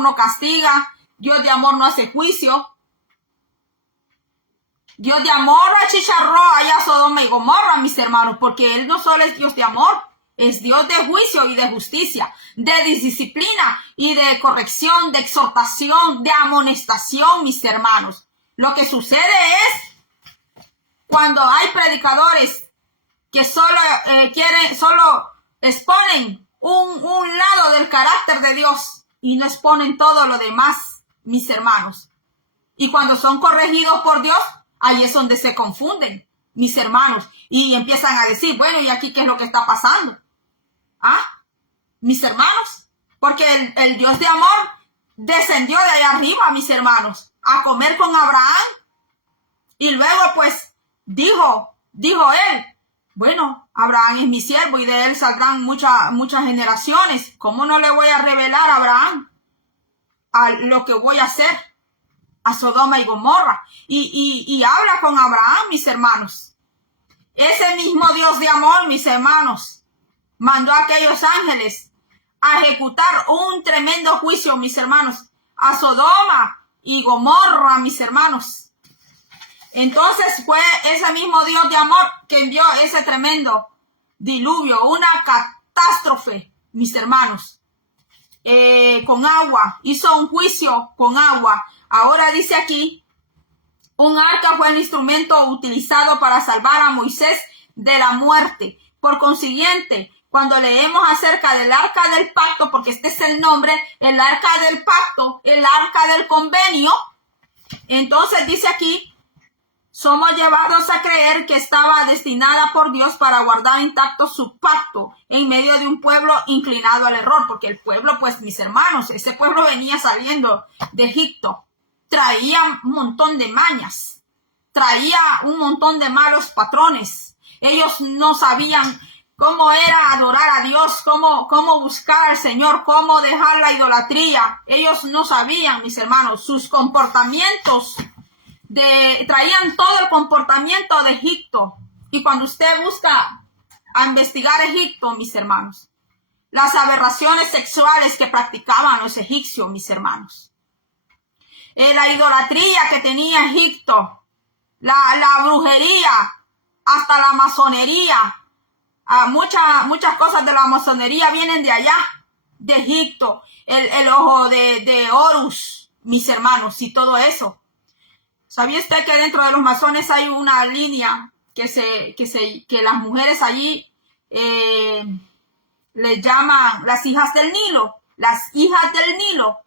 no castiga, Dios de amor no hace juicio. Dios de amor achicharró allá Sodoma y Gomorra, mis hermanos, porque Él no solo es Dios de amor, Es Dios de juicio y de justicia, de disciplina y de corrección, de exhortación, de amonestación, mis hermanos. Lo que sucede es cuando hay predicadores que solo exponen un lado del carácter de Dios y no exponen todo lo demás, mis hermanos. Y cuando son corregidos por Dios, ahí es donde se confunden, mis hermanos, y empiezan a decir, bueno, ¿y aquí qué es lo que está pasando? ¿Ah? Mis hermanos, porque el Dios de amor descendió de allá arriba, mis hermanos, a comer con Abraham. Y luego, pues, dijo él, bueno, Abraham es mi siervo y de él saldrán muchas generaciones. ¿Cómo no le voy a revelar a Abraham a lo que voy a hacer a Sodoma y Gomorra? Y habla con Abraham, mis hermanos. Ese mismo Dios de amor, mis hermanos, mandó a aquellos ángeles a ejecutar un tremendo juicio, mis hermanos, a Sodoma y Gomorra, mis hermanos. Entonces fue ese mismo Dios de amor que envió ese tremendo diluvio, una catástrofe, mis hermanos, con agua. Hizo un juicio con agua. Ahora dice aquí, un arca fue el instrumento utilizado para salvar a Moisés de la muerte. Por consiguiente, cuando leemos acerca del arca del pacto, porque este es el nombre, el arca del pacto, el arca del convenio, entonces dice aquí, somos llevados a creer que estaba destinada por Dios para guardar intacto su pacto en medio de un pueblo inclinado al error, porque el pueblo, pues mis hermanos, ese pueblo venía saliendo de Egipto, traía un montón de mañas, traía un montón de malos patrones. Ellos no sabían cómo era adorar a Dios, cómo buscar al Señor, cómo dejar la idolatría. Ellos no sabían, mis hermanos, sus comportamientos traían todo el comportamiento de Egipto. Y cuando usted busca a investigar Egipto, mis hermanos, las aberraciones sexuales que practicaban los egipcios, mis hermanos, la idolatría que tenía Egipto, la brujería, hasta la masonería, muchas cosas de la masonería vienen de allá, de Egipto, el ojo de Horus, mis hermanos, y todo eso. ¿Sabía usted que dentro de los masones hay una línea que las mujeres allí les llaman las hijas del Nilo? Las hijas del Nilo.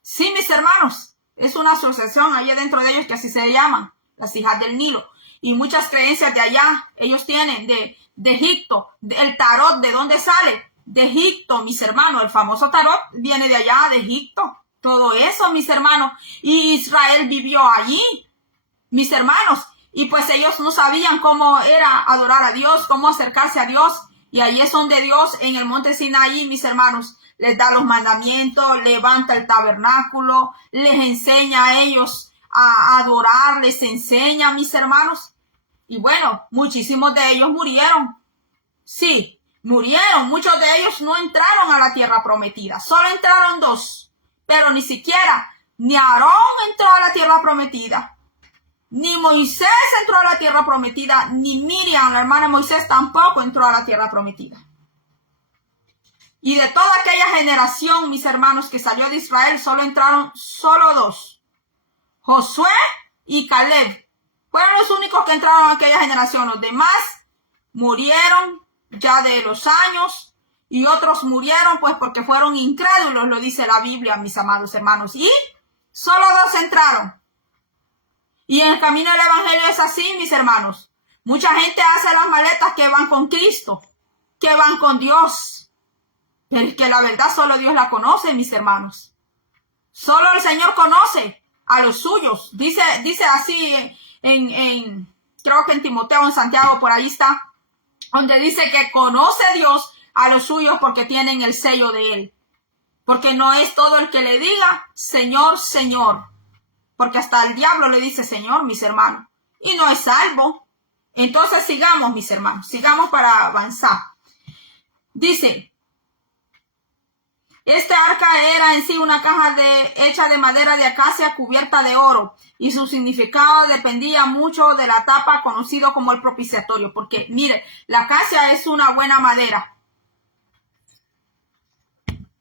Sí, mis hermanos, es una asociación allí dentro de ellos que así se llaman, las hijas del Nilo. Y muchas creencias de allá ellos tienen, de Egipto. El tarot, ¿de dónde sale? De Egipto, mis hermanos. El famoso tarot viene de allá, de Egipto. Todo eso, mis hermanos. Y Israel vivió allí, mis hermanos. Y pues ellos no sabían cómo era adorar a Dios, cómo acercarse a Dios. Y ahí es donde Dios, en el monte Sinaí, mis hermanos, les da los mandamientos, levanta el tabernáculo, les enseña a ellos a adorar, les enseña, mis hermanos. Y bueno, muchísimos de ellos murieron. Sí, murieron. Muchos de ellos no entraron a la tierra prometida. Solo entraron 2. Pero ni siquiera, ni Aarón entró a la tierra prometida, ni Moisés entró a la tierra prometida, ni Miriam, la hermana de Moisés, tampoco entró a la tierra prometida. Y de toda aquella generación, mis hermanos, que salió de Israel, solo entraron 2. Josué y Caleb. Fueron los únicos que entraron a aquella generación. Los demás murieron ya de los años. Y otros murieron pues porque fueron incrédulos, lo dice la Biblia, mis amados hermanos. Y solo 2 entraron. Y en el camino del evangelio es así, mis hermanos. Mucha gente hace las maletas que van con Cristo, que van con Dios. Pero es que la verdad solo Dios la conoce, mis hermanos. Solo el Señor conoce a los suyos. Dice así creo que en Timoteo, en Santiago, por ahí está, donde dice que conoce Dios a los suyos porque tienen el sello de él. Porque no es todo el que le diga, Señor, Señor. Porque hasta el diablo le dice Señor, mis hermanos. Y no es salvo. Entonces sigamos, mis hermanos. Sigamos para avanzar. Dice, este arca era en sí una caja hecha de madera de acacia cubierta de oro. Y su significado dependía mucho de la tapa conocido como el propiciatorio. Porque, mire, la acacia es una buena madera.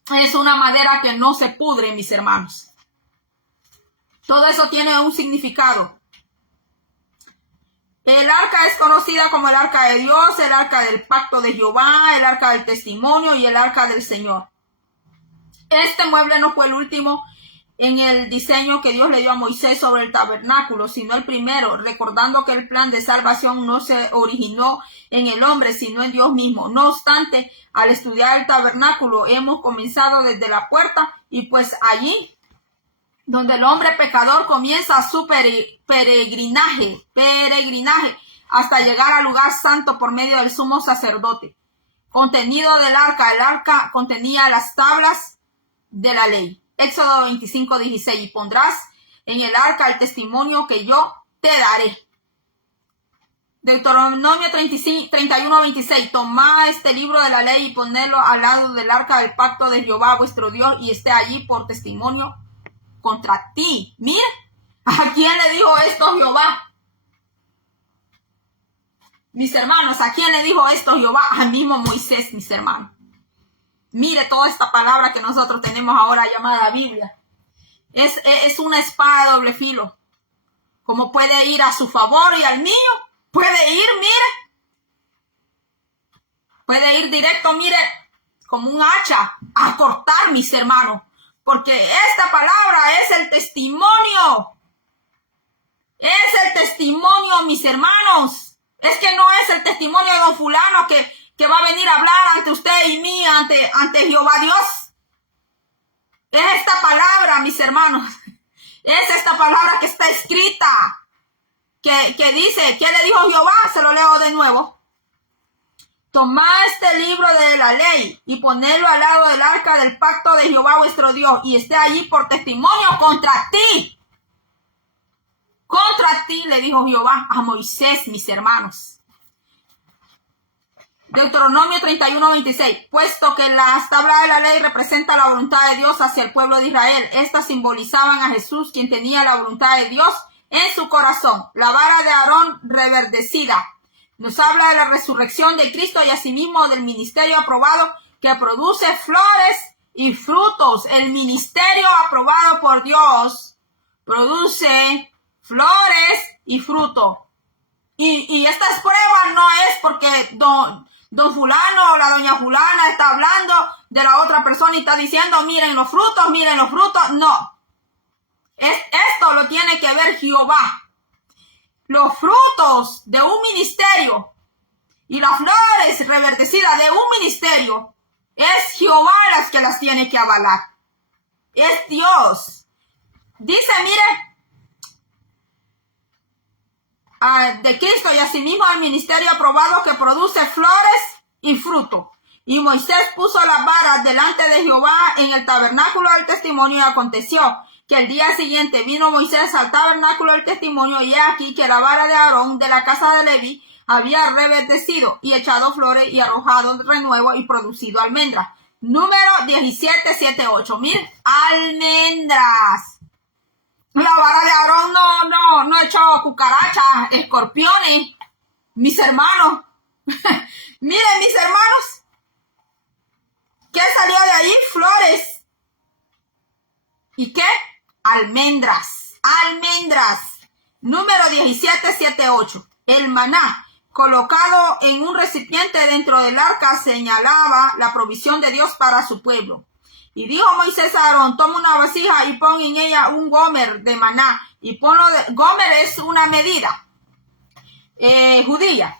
Es una madera que no se pudre, mis hermanos. Todo eso tiene un significado. El arca es conocida como el arca de Dios, el arca del pacto de Jehová, el arca del testimonio y el arca del Señor. Este mueble no fue el último en el diseño que Dios le dio a Moisés sobre el tabernáculo, sino el primero, recordando que el plan de salvación no se originó en el hombre, sino en Dios mismo. No obstante, al estudiar el tabernáculo, hemos comenzado desde la puerta y pues allí, donde el hombre pecador comienza su peregrinaje, hasta llegar al lugar santo por medio del sumo sacerdote. Contenido del arca. El arca contenía las tablas de la ley. Éxodo 25:16. Y pondrás en el arca el testimonio que yo te daré. Deuteronomio 31:26. Tomad este libro de la ley y ponedlo al lado del arca del pacto de Jehová vuestro Dios y esté allí por testimonio contra ti. Mire, ¿a quién le dijo esto Jehová? Mis hermanos, ¿a quién le dijo esto Jehová? Al mismo Moisés, mis hermanos. Mire toda esta palabra que nosotros tenemos ahora llamada Biblia. Es una espada de doble filo. Como puede ir a su favor y al mío. Puede ir, mire. Puede ir directo, mire, como un hacha a cortar, mis hermanos. Porque esta palabra es el testimonio. Es el testimonio, mis hermanos. Es que no es el testimonio de don fulano que va a venir a hablar ante usted y mí, ante Jehová Dios. Es esta palabra, mis hermanos. Es esta palabra que está escrita. Que dice, ¿qué le dijo Jehová? Se lo leo de nuevo. Tomad este libro de la ley y ponedlo al lado del arca del pacto de Jehová vuestro Dios y esté allí por testimonio contra ti. Contra ti, le dijo Jehová a Moisés, mis hermanos. Deuteronomio 31:26. Puesto que las tablas de la ley representan la voluntad de Dios hacia el pueblo de Israel, estas simbolizaban a Jesús, quien tenía la voluntad de Dios en su corazón. La vara de Aarón reverdecida nos habla de la resurrección de Cristo y asimismo del ministerio aprobado que produce flores y frutos. El ministerio aprobado por Dios produce flores y fruto. Y estas pruebas no es porque don fulano o la doña fulana está hablando de la otra persona y está diciendo, miren los frutos. No. Esto lo tiene que ver Jehová. Los frutos de un ministerio y las flores reverdecidas de un ministerio es Jehová las que las tiene que avalar. Es Dios. Dice, mire, de Cristo y asimismo el ministerio aprobado que produce flores y fruto. Y Moisés puso las varas delante de Jehová en el tabernáculo del testimonio y aconteció que el día siguiente vino Moisés al tabernáculo del testimonio y he aquí que la vara de Aarón de la casa de Leví había reverdecido y echado flores y arrojado renuevo y producido almendras. Número 17:7-8. Miren, almendras. La vara de Aarón no echó cucarachas, escorpiones, mis hermanos. Miren, mis hermanos, ¿qué salió de ahí? Flores. ¿Y qué? Almendras. Número 17:7-8. El maná, colocado en un recipiente dentro del arca, señalaba la provisión de Dios para su pueblo. Y dijo Moisés a Aarón, toma una vasija y pon en ella un gomer de maná. Y gomer es una medida judía.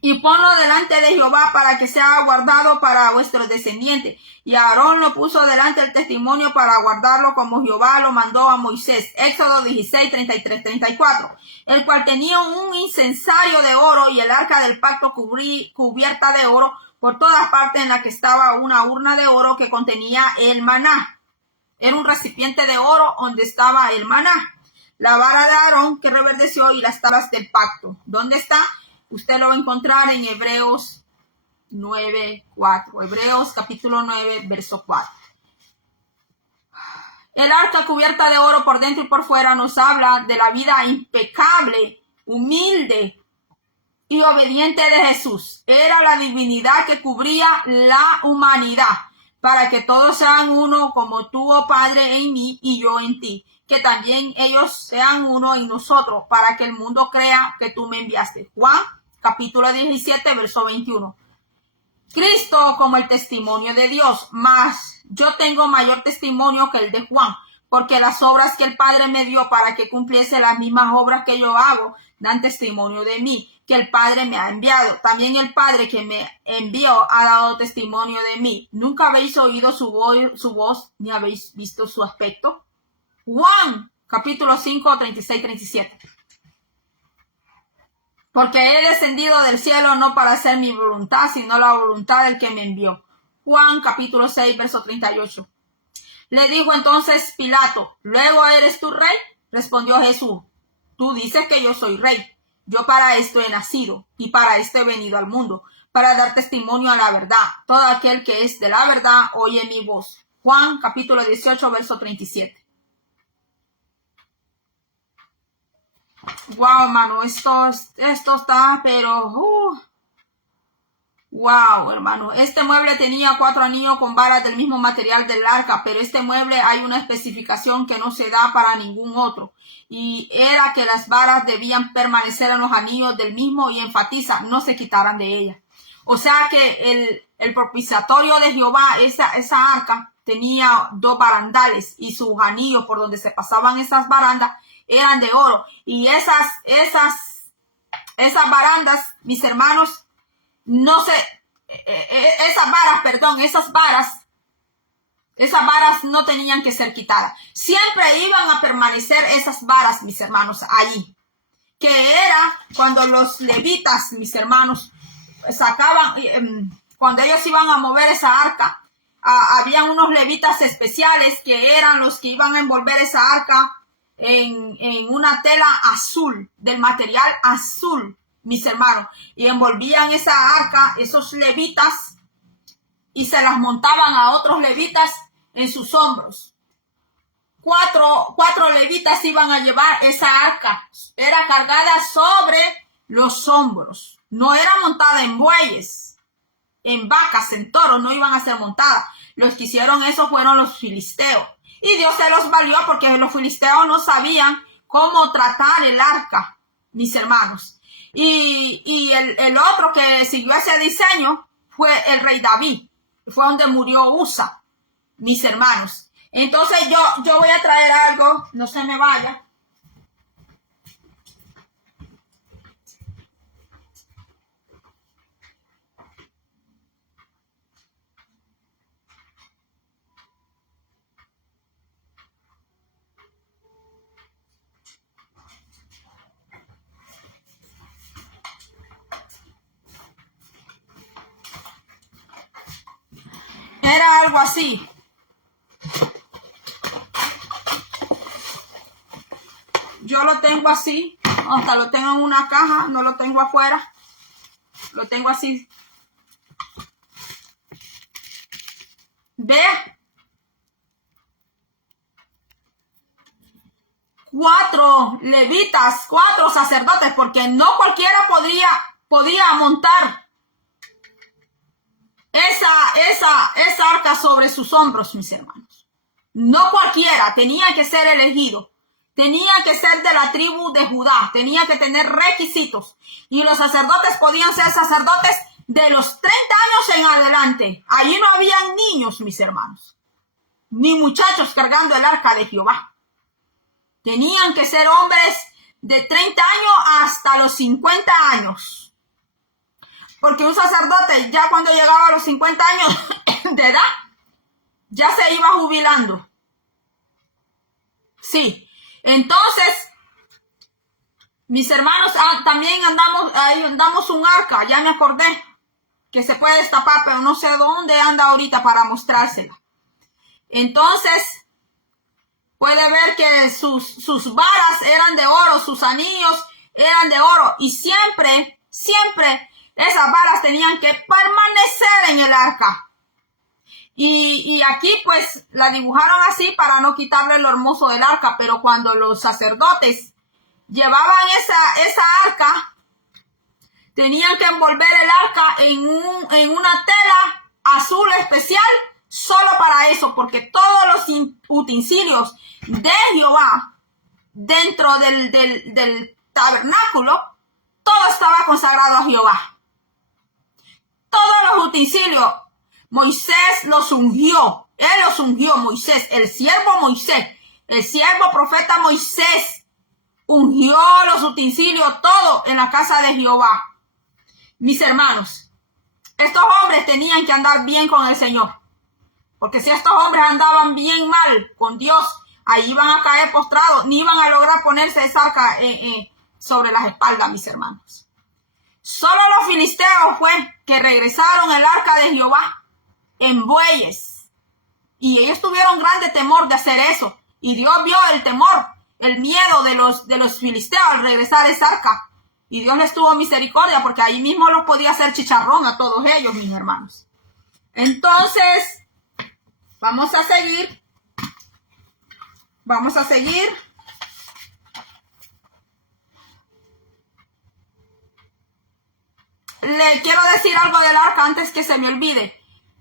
Y ponlo delante de Jehová para que sea guardado para vuestros descendientes. Y Aarón lo puso delante del testimonio para guardarlo como Jehová lo mandó a Moisés. Éxodo 16:33-34. El cual tenía un incensario de oro y el arca del pacto cubierta de oro por todas partes, en la que estaba una urna de oro que contenía el maná. Era un recipiente de oro donde estaba el maná. La vara de Aarón que reverdeció y las tablas del pacto. ¿Dónde está? Usted lo va a encontrar en Hebreos 9:4. Hebreos capítulo 9, verso 4. El arca cubierta de oro por dentro y por fuera nos habla de la vida impecable, humilde y obediente de Jesús. Era la divinidad que cubría la humanidad para que todos sean uno, como tú, oh Padre, en mí y yo en ti, que también ellos sean uno en nosotros, para que el mundo crea que tú me enviaste. Juan, capítulo 17, verso 21. Cristo como el testimonio de Dios, mas yo tengo mayor testimonio que el de Juan, porque las obras que el Padre me dio para que cumpliese las mismas obras que yo hago, dan testimonio de mí, que el Padre me ha enviado. También el Padre que me envió ha dado testimonio de mí. ¿Nunca habéis oído su voz, ni habéis visto su aspecto? Juan, capítulo 5, 36, 37. Porque he descendido del cielo no para hacer mi voluntad, sino la voluntad del que me envió. Juan, capítulo 6, verso 38. Le dijo entonces Pilato, ¿luego eres tú rey? Respondió Jesús, tú dices que yo soy rey. Yo para esto he nacido y para esto he venido al mundo, para dar testimonio a la verdad. Todo aquel que es de la verdad oye mi voz. Juan, capítulo 18, verso 37. Wow, hermano, esto está, pero... Wow, hermano. Este mueble tenía 4 anillos con varas del mismo material del arca, pero este mueble hay una especificación que no se da para ningún otro. Y era que las varas debían permanecer en los anillos del mismo y enfatiza, no se quitaran de ella. O sea que el propiciatorio de Jehová, esa arca, tenía 2 barandales y sus anillos por donde se pasaban esas barandas eran de oro. Y esas barandas, mis hermanos, no sé, esas varas no tenían que ser quitadas. Siempre iban a permanecer esas varas, mis hermanos, allí. Que era cuando los levitas, mis hermanos, sacaban, cuando ellos iban a mover esa arca, había unos levitas especiales que eran los que iban a envolver esa arca en una tela azul, del material azul, mis hermanos, y envolvían esa arca, esos levitas, y se las montaban a otros levitas en sus hombros. Cuatro levitas iban a llevar esa arca, era cargada sobre los hombros, no era montada en bueyes, en vacas, en toros, no iban a ser montadas. Los que hicieron eso fueron los filisteos. Y Dios se los valió porque los filisteos no sabían cómo tratar el arca, mis hermanos. Y el otro que siguió ese diseño fue el rey David. Fue donde murió Usa, mis hermanos. Entonces yo voy a traer algo, no se me vaya. Era algo así. Yo lo tengo así, hasta lo tengo en una caja, no lo tengo afuera. Lo tengo así. ¿Ve? 4 levitas, 4 sacerdotes, porque no cualquiera podía montar esa arca sobre sus hombros, mis hermanos. No cualquiera, tenía que ser elegido. Tenía que ser de la tribu de Judá, tenía que tener requisitos. Y los sacerdotes podían ser sacerdotes de los 30 años en adelante. Allí no habían niños, mis hermanos, ni muchachos cargando el arca de Jehová. Tenían que ser hombres de 30 años hasta los 50 años. Porque un sacerdote ya cuando llegaba a los 50 años de edad, ya se iba jubilando. Sí. Entonces, mis hermanos, también andamos un arca, ya me acordé, que se puede destapar, pero no sé dónde anda ahorita para mostrársela. Entonces, puede ver que sus varas eran de oro, sus anillos eran de oro, y siempre esas varas tenían que permanecer en el arca. Y aquí pues la dibujaron así para no quitarle lo hermoso del arca, pero cuando los sacerdotes llevaban esa arca, tenían que envolver el arca en una tela azul especial solo para eso, porque todos los utensilios de Jehová dentro del tabernáculo, todo estaba consagrado a Jehová. Todos los utensilios, Moisés los ungió. Él los ungió, Moisés, el siervo profeta Moisés, ungió los utensilios, todo en la casa de Jehová. Mis hermanos, estos hombres tenían que andar bien con el Señor. Porque si estos hombres andaban bien mal con Dios, ahí iban a caer postrados, ni iban a lograr ponerse esa arca sobre las espaldas, mis hermanos. Solo los filisteos fue que regresaron el arca de Jehová en bueyes. Y ellos tuvieron grande temor de hacer eso. Y Dios vio el temor, el miedo de los filisteos al regresar esa arca. Y Dios les tuvo misericordia porque ahí mismo los podía hacer chicharrón a todos ellos, mis hermanos. Entonces, vamos a seguir. Le quiero decir algo del arca antes que se me olvide.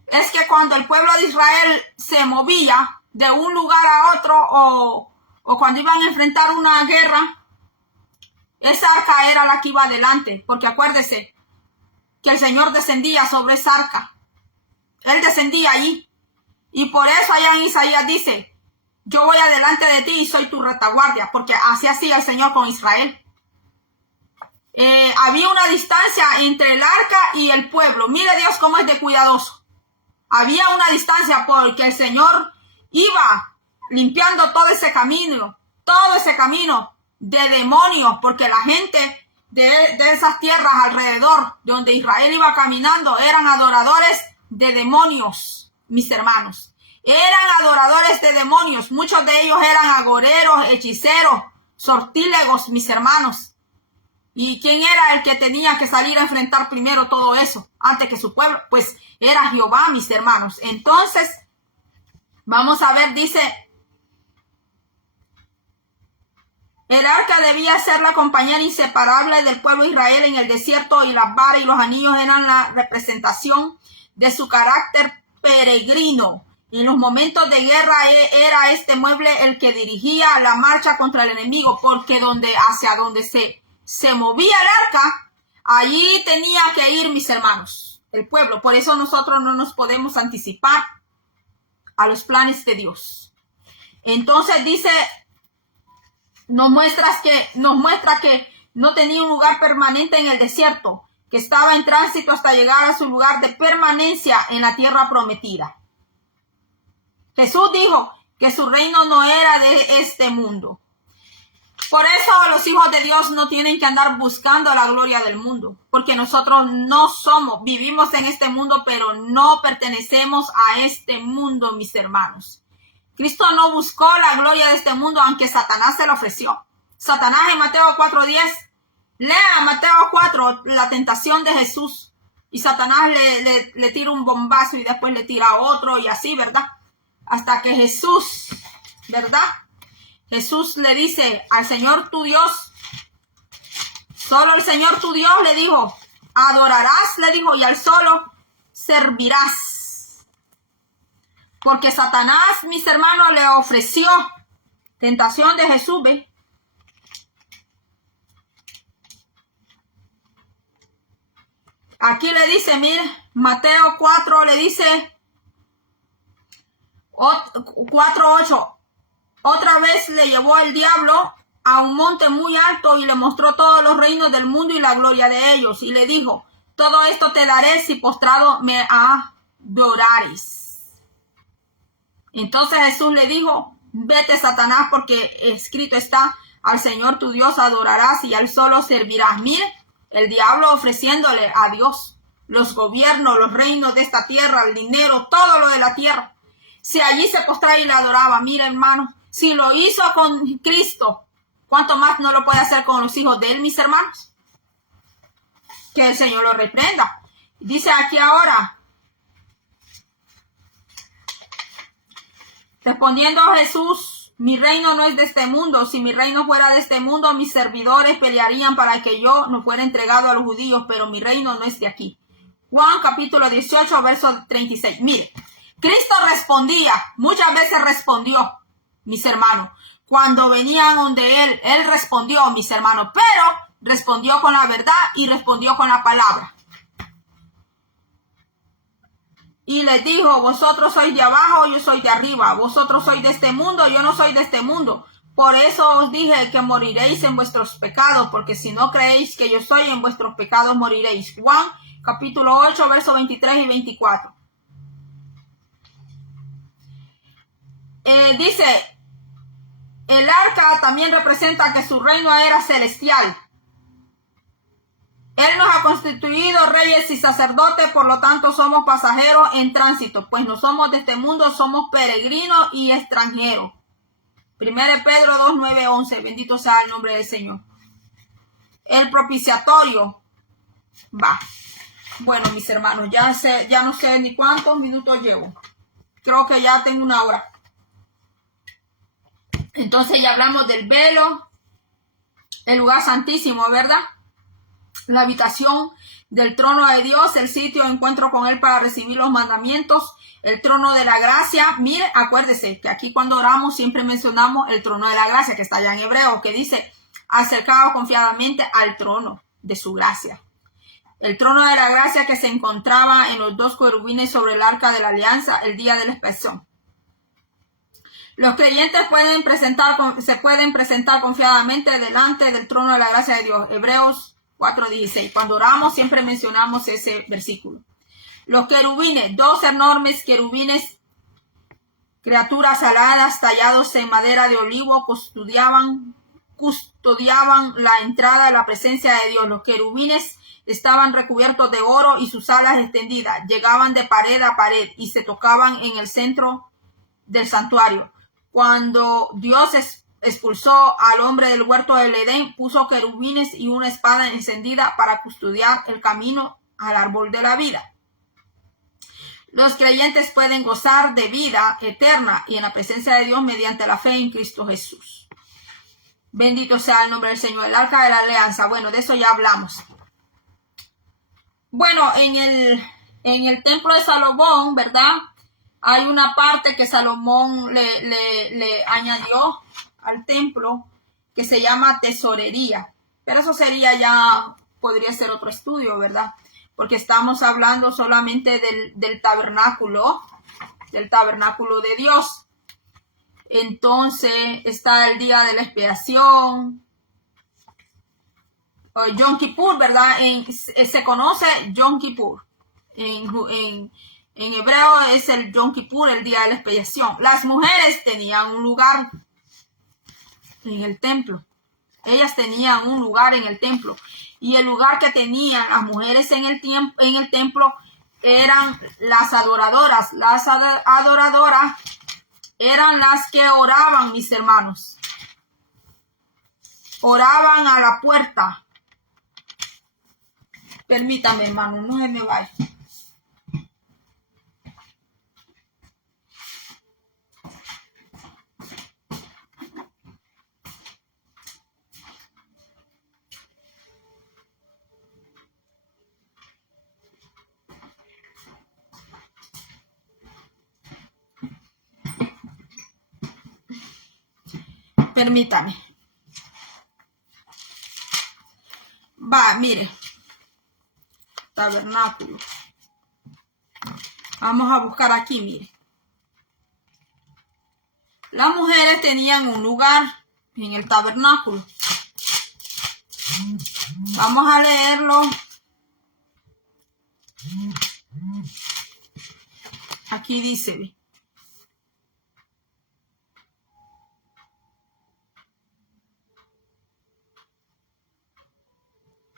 Es que cuando el pueblo de Israel se movía de un lugar a otro o cuando iban a enfrentar una guerra, esa arca era la que iba adelante. Porque acuérdese que el Señor descendía sobre esa arca. Él descendía allí. Y por eso allá en Isaías dice, yo voy adelante de ti y soy tu retaguardia, porque así hacía el Señor con Israel. Había una distancia entre el arca y el pueblo. Mire Dios cómo es de cuidadoso. Había una distancia porque el Señor iba limpiando todo ese camino de demonios, porque la gente de esas tierras alrededor de donde Israel iba caminando eran adoradores de demonios, mis hermanos. Eran adoradores de demonios. Muchos de ellos eran agoreros, hechiceros, sortílegos, mis hermanos. ¿Y quién era el que tenía que salir a enfrentar primero todo eso antes que su pueblo? Pues era Jehová, mis hermanos. Entonces, vamos a ver, dice, el arca debía ser la compañera inseparable del pueblo de Israel en el desierto, y las varas y los anillos eran la representación de su carácter peregrino. En los momentos de guerra era este mueble el que dirigía la marcha contra el enemigo, porque hacia donde se movía el arca, allí tenía que ir, mis hermanos, el pueblo. Por eso nosotros no nos podemos anticipar a los planes de Dios. Entonces dice, nos muestra que no tenía un lugar permanente en el desierto, que estaba en tránsito hasta llegar a su lugar de permanencia en la tierra prometida. Jesús dijo que su reino no era de este mundo. Por eso los hijos de Dios no tienen que andar buscando la gloria del mundo, porque nosotros vivimos en este mundo, pero no pertenecemos a este mundo, mis hermanos. Cristo no buscó la gloria de este mundo, aunque Satanás se lo ofreció. Satanás en Mateo 4:10, lea Mateo 4, la tentación de Jesús, y Satanás le tira un bombazo y después le tira otro y así, ¿verdad? Hasta que Jesús, ¿verdad? Jesús le dice al Señor tu Dios, solo el Señor tu Dios le dijo, adorarás, le dijo, y al solo servirás. Porque Satanás, mis hermanos, le ofreció tentación de Jesús, ¿ve? Aquí le dice, mire, Mateo 4 le dice, 4:8. Otra vez le llevó el diablo a un monte muy alto y le mostró todos los reinos del mundo y la gloria de ellos. Y le dijo, todo esto te daré si postrado me adorares. Entonces Jesús le dijo, vete, Satanás, porque escrito está, al Señor tu Dios adorarás y al solo servirás. Mire, el diablo ofreciéndole a Dios los gobiernos, los reinos de esta tierra, el dinero, todo lo de la tierra. Si allí se postraba y le adoraba, mire, hermano, si lo hizo con Cristo, ¿cuánto más no lo puede hacer con los hijos de él, mis hermanos? Que el Señor lo reprenda. Dice aquí ahora, respondiendo Jesús, mi reino no es de este mundo. Si mi reino fuera de este mundo, mis servidores pelearían para que yo no fuera entregado a los judíos, pero mi reino no es de aquí. Juan capítulo 18, verso 36. Mire, Cristo respondía, muchas veces respondió, mis hermanos. Cuando venían donde Él respondió, mis hermanos, pero respondió con la verdad y respondió con la palabra. Y les dijo, vosotros sois de abajo, yo soy de arriba. Vosotros sois de este mundo, yo no soy de este mundo. Por eso os dije que moriréis en vuestros pecados, porque si no creéis que yo soy, en vuestros pecados moriréis. Juan, capítulo 8, versos 23 y 24. Dice, el arca también representa que su reino era celestial. Él nos ha constituido reyes y sacerdotes, por lo tanto somos pasajeros en tránsito, pues no somos de este mundo, somos peregrinos y extranjeros. 1 Pedro 2, 9, 11, bendito sea el nombre del Señor. El propiciatorio va. Bueno, mis hermanos, ya no sé ni cuántos minutos llevo. Creo que ya tengo una hora. Entonces ya hablamos del velo, el lugar santísimo, ¿verdad? La habitación del trono de Dios, el sitio de encuentro con Él para recibir los mandamientos, el trono de la gracia. Mire, acuérdese que aquí cuando oramos siempre mencionamos el trono de la gracia, que está allá en hebreo, que dice, acercado confiadamente al trono de su gracia. El trono de la gracia que se encontraba en los dos querubines sobre el arca de la alianza el día de la expiación. Los creyentes se pueden presentar confiadamente delante del trono de la gracia de Dios. Hebreos 4:16. Cuando oramos siempre mencionamos ese versículo. Los querubines, dos enormes querubines, criaturas aladas tallados en madera de olivo, custodiaban la entrada a la presencia de Dios. Los querubines estaban recubiertos de oro y sus alas extendidas llegaban de pared a pared y se tocaban en el centro del santuario. Cuando Dios expulsó al hombre del huerto del Edén, puso querubines y una espada encendida para custodiar el camino al árbol de la vida. Los creyentes pueden gozar de vida eterna y en la presencia de Dios mediante la fe en Cristo Jesús. Bendito sea el nombre del Señor. El arca de la alianza. Bueno, de eso ya hablamos. Bueno, en el templo de Salomón, ¿verdad? Hay una parte que Salomón le añadió al templo que se llama tesorería. Pero eso podría ser otro estudio, ¿verdad? Porque estamos hablando solamente del tabernáculo de Dios. Entonces está el día de la expiación, Yom Kippur, ¿verdad? Se conoce Yom Kippur. En hebreo es el Yom Kippur, el día de la expiación. Las mujeres tenían un lugar en el templo. Ellas tenían un lugar en el templo. Y el lugar que tenían las mujeres en el templo eran las adoradoras. Las adoradoras eran las que oraban, mis hermanos. Oraban a la puerta. Permítame, hermano, no se me vaya. Permítame. Va, mire. Tabernáculo. Vamos a buscar aquí, mire. Las mujeres tenían un lugar en el tabernáculo. Vamos a leerlo. Aquí dice.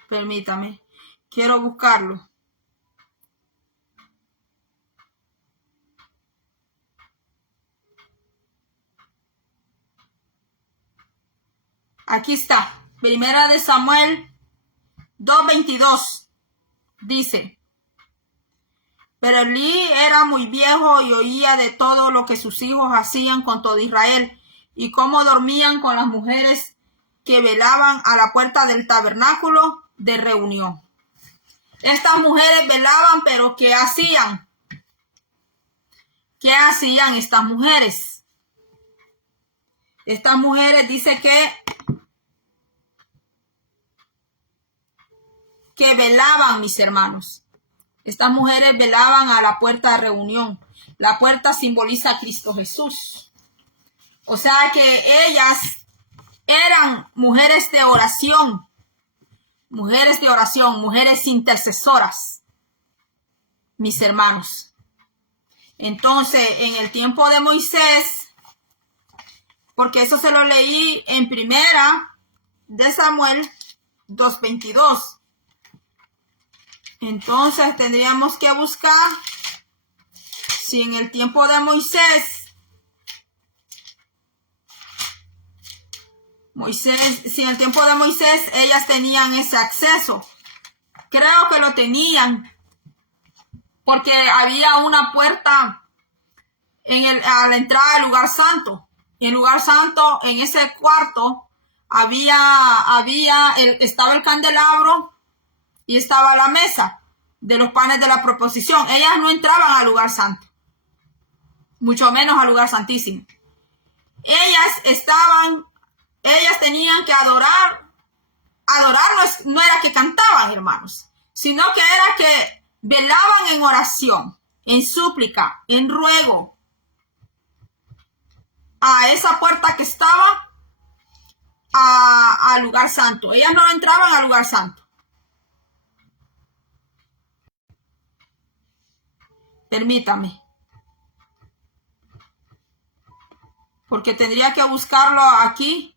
Permítame, quiero buscarlo. Aquí está. Primera de Samuel 2:22. Dice: pero Elí era muy viejo y oía de todo lo que sus hijos hacían con todo Israel y cómo dormían con las mujeres que velaban a la puerta del tabernáculo de reunión. Estas mujeres velaban, pero ¿qué hacían? ¿Qué hacían estas mujeres? Estas mujeres dicen que velaban, mis hermanos. Estas mujeres velaban a la puerta de reunión. La puerta simboliza a Cristo Jesús. O sea que ellas eran mujeres de oración, mujeres intercesoras, mis hermanos. Entonces, en el tiempo de Moisés, porque eso se lo leí en Primera de Samuel 2:22. Entonces tendríamos que buscar si en el tiempo de Moisés, si en el tiempo de Moisés ellas tenían ese acceso. Creo que lo tenían, porque había una puerta a la entrada del lugar santo. En el lugar santo, en ese cuarto, estaba el candelabro y estaba la mesa de los panes de la proposición. Ellas no entraban al lugar santo, mucho menos al lugar santísimo. Ellas tenían que adorar. Adorar no era que cantaban, hermanos, sino que era que velaban en oración, en súplica, en ruego, a esa puerta que estaba al lugar santo. Ellas no entraban al lugar santo. Permítame, porque tendría que buscarlo aquí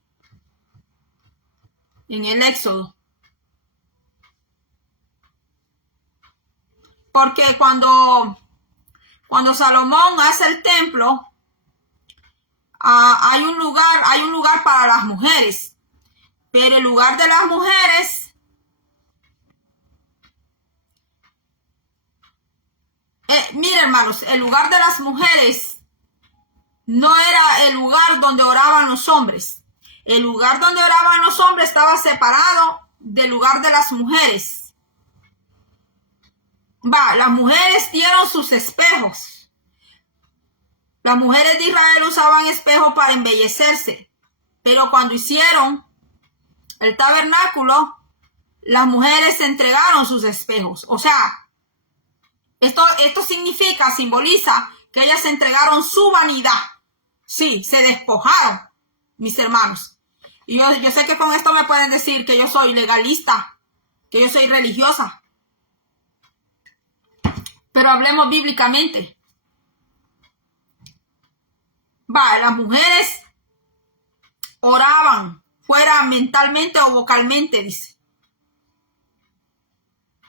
en el Éxodo. Porque cuando Salomón hace el templo, hay un lugar para las mujeres, pero el lugar de las mujeres miren, hermanos, el lugar de las mujeres no era el lugar donde oraban los hombres. El lugar donde oraban los hombres estaba separado del lugar de las mujeres. Las mujeres dieron sus espejos. Las mujeres de Israel usaban espejos para embellecerse, pero cuando hicieron el tabernáculo, las mujeres entregaron sus espejos. O sea, esto simboliza que ellas entregaron su vanidad. Sí, se despojaron, mis hermanos. Y yo sé que con esto me pueden decir que yo soy legalista, que yo soy religiosa. Pero hablemos bíblicamente. Las mujeres oraban, fuera mentalmente o vocalmente, dice.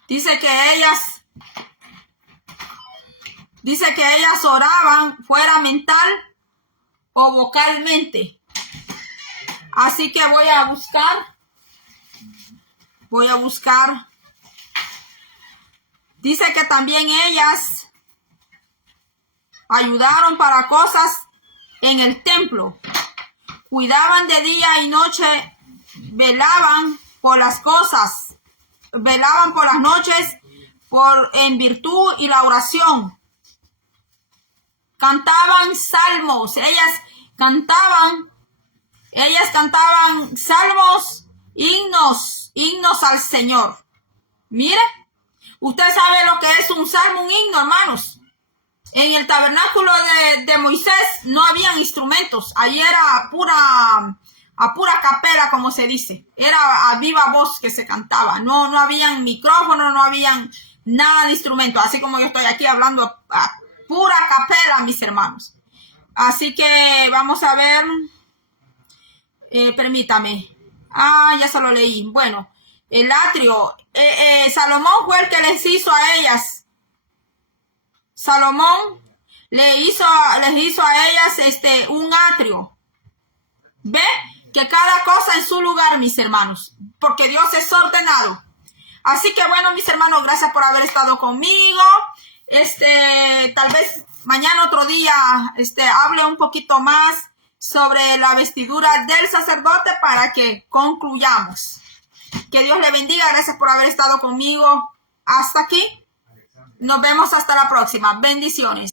Dice que ellas oraban, fuera mental o vocalmente. Así que voy a buscar. Dice que también ellas ayudaron para cosas en el templo. Cuidaban de día y noche, velaban por las cosas, velaban por las noches en virtud y la oración. Cantaban salmos, ellas cantaban salmos, himnos al Señor. Mire, usted sabe lo que es un salmo, un himno, hermanos. En el tabernáculo de Moisés no habían instrumentos. Ahí era a pura capela, como se dice. Era a viva voz que se cantaba. No habían micrófono, no habían nada de instrumento. Así como yo estoy aquí hablando a pura capela, mis hermanos. Así que vamos a ver. Permítame. Ya se lo leí. Bueno, el atrio. Salomón fue el que les hizo a ellas. Salomón les hizo a ellas un atrio. ¿Ve? Que cada cosa en su lugar, mis hermanos. Porque Dios es ordenado. Así que bueno, mis hermanos, gracias por haber estado conmigo. Tal vez mañana otro día hable un poquito más sobre la vestidura del sacerdote para que concluyamos. Que Dios le bendiga. Gracias por haber estado conmigo hasta aquí. Nos vemos hasta la próxima. Bendiciones.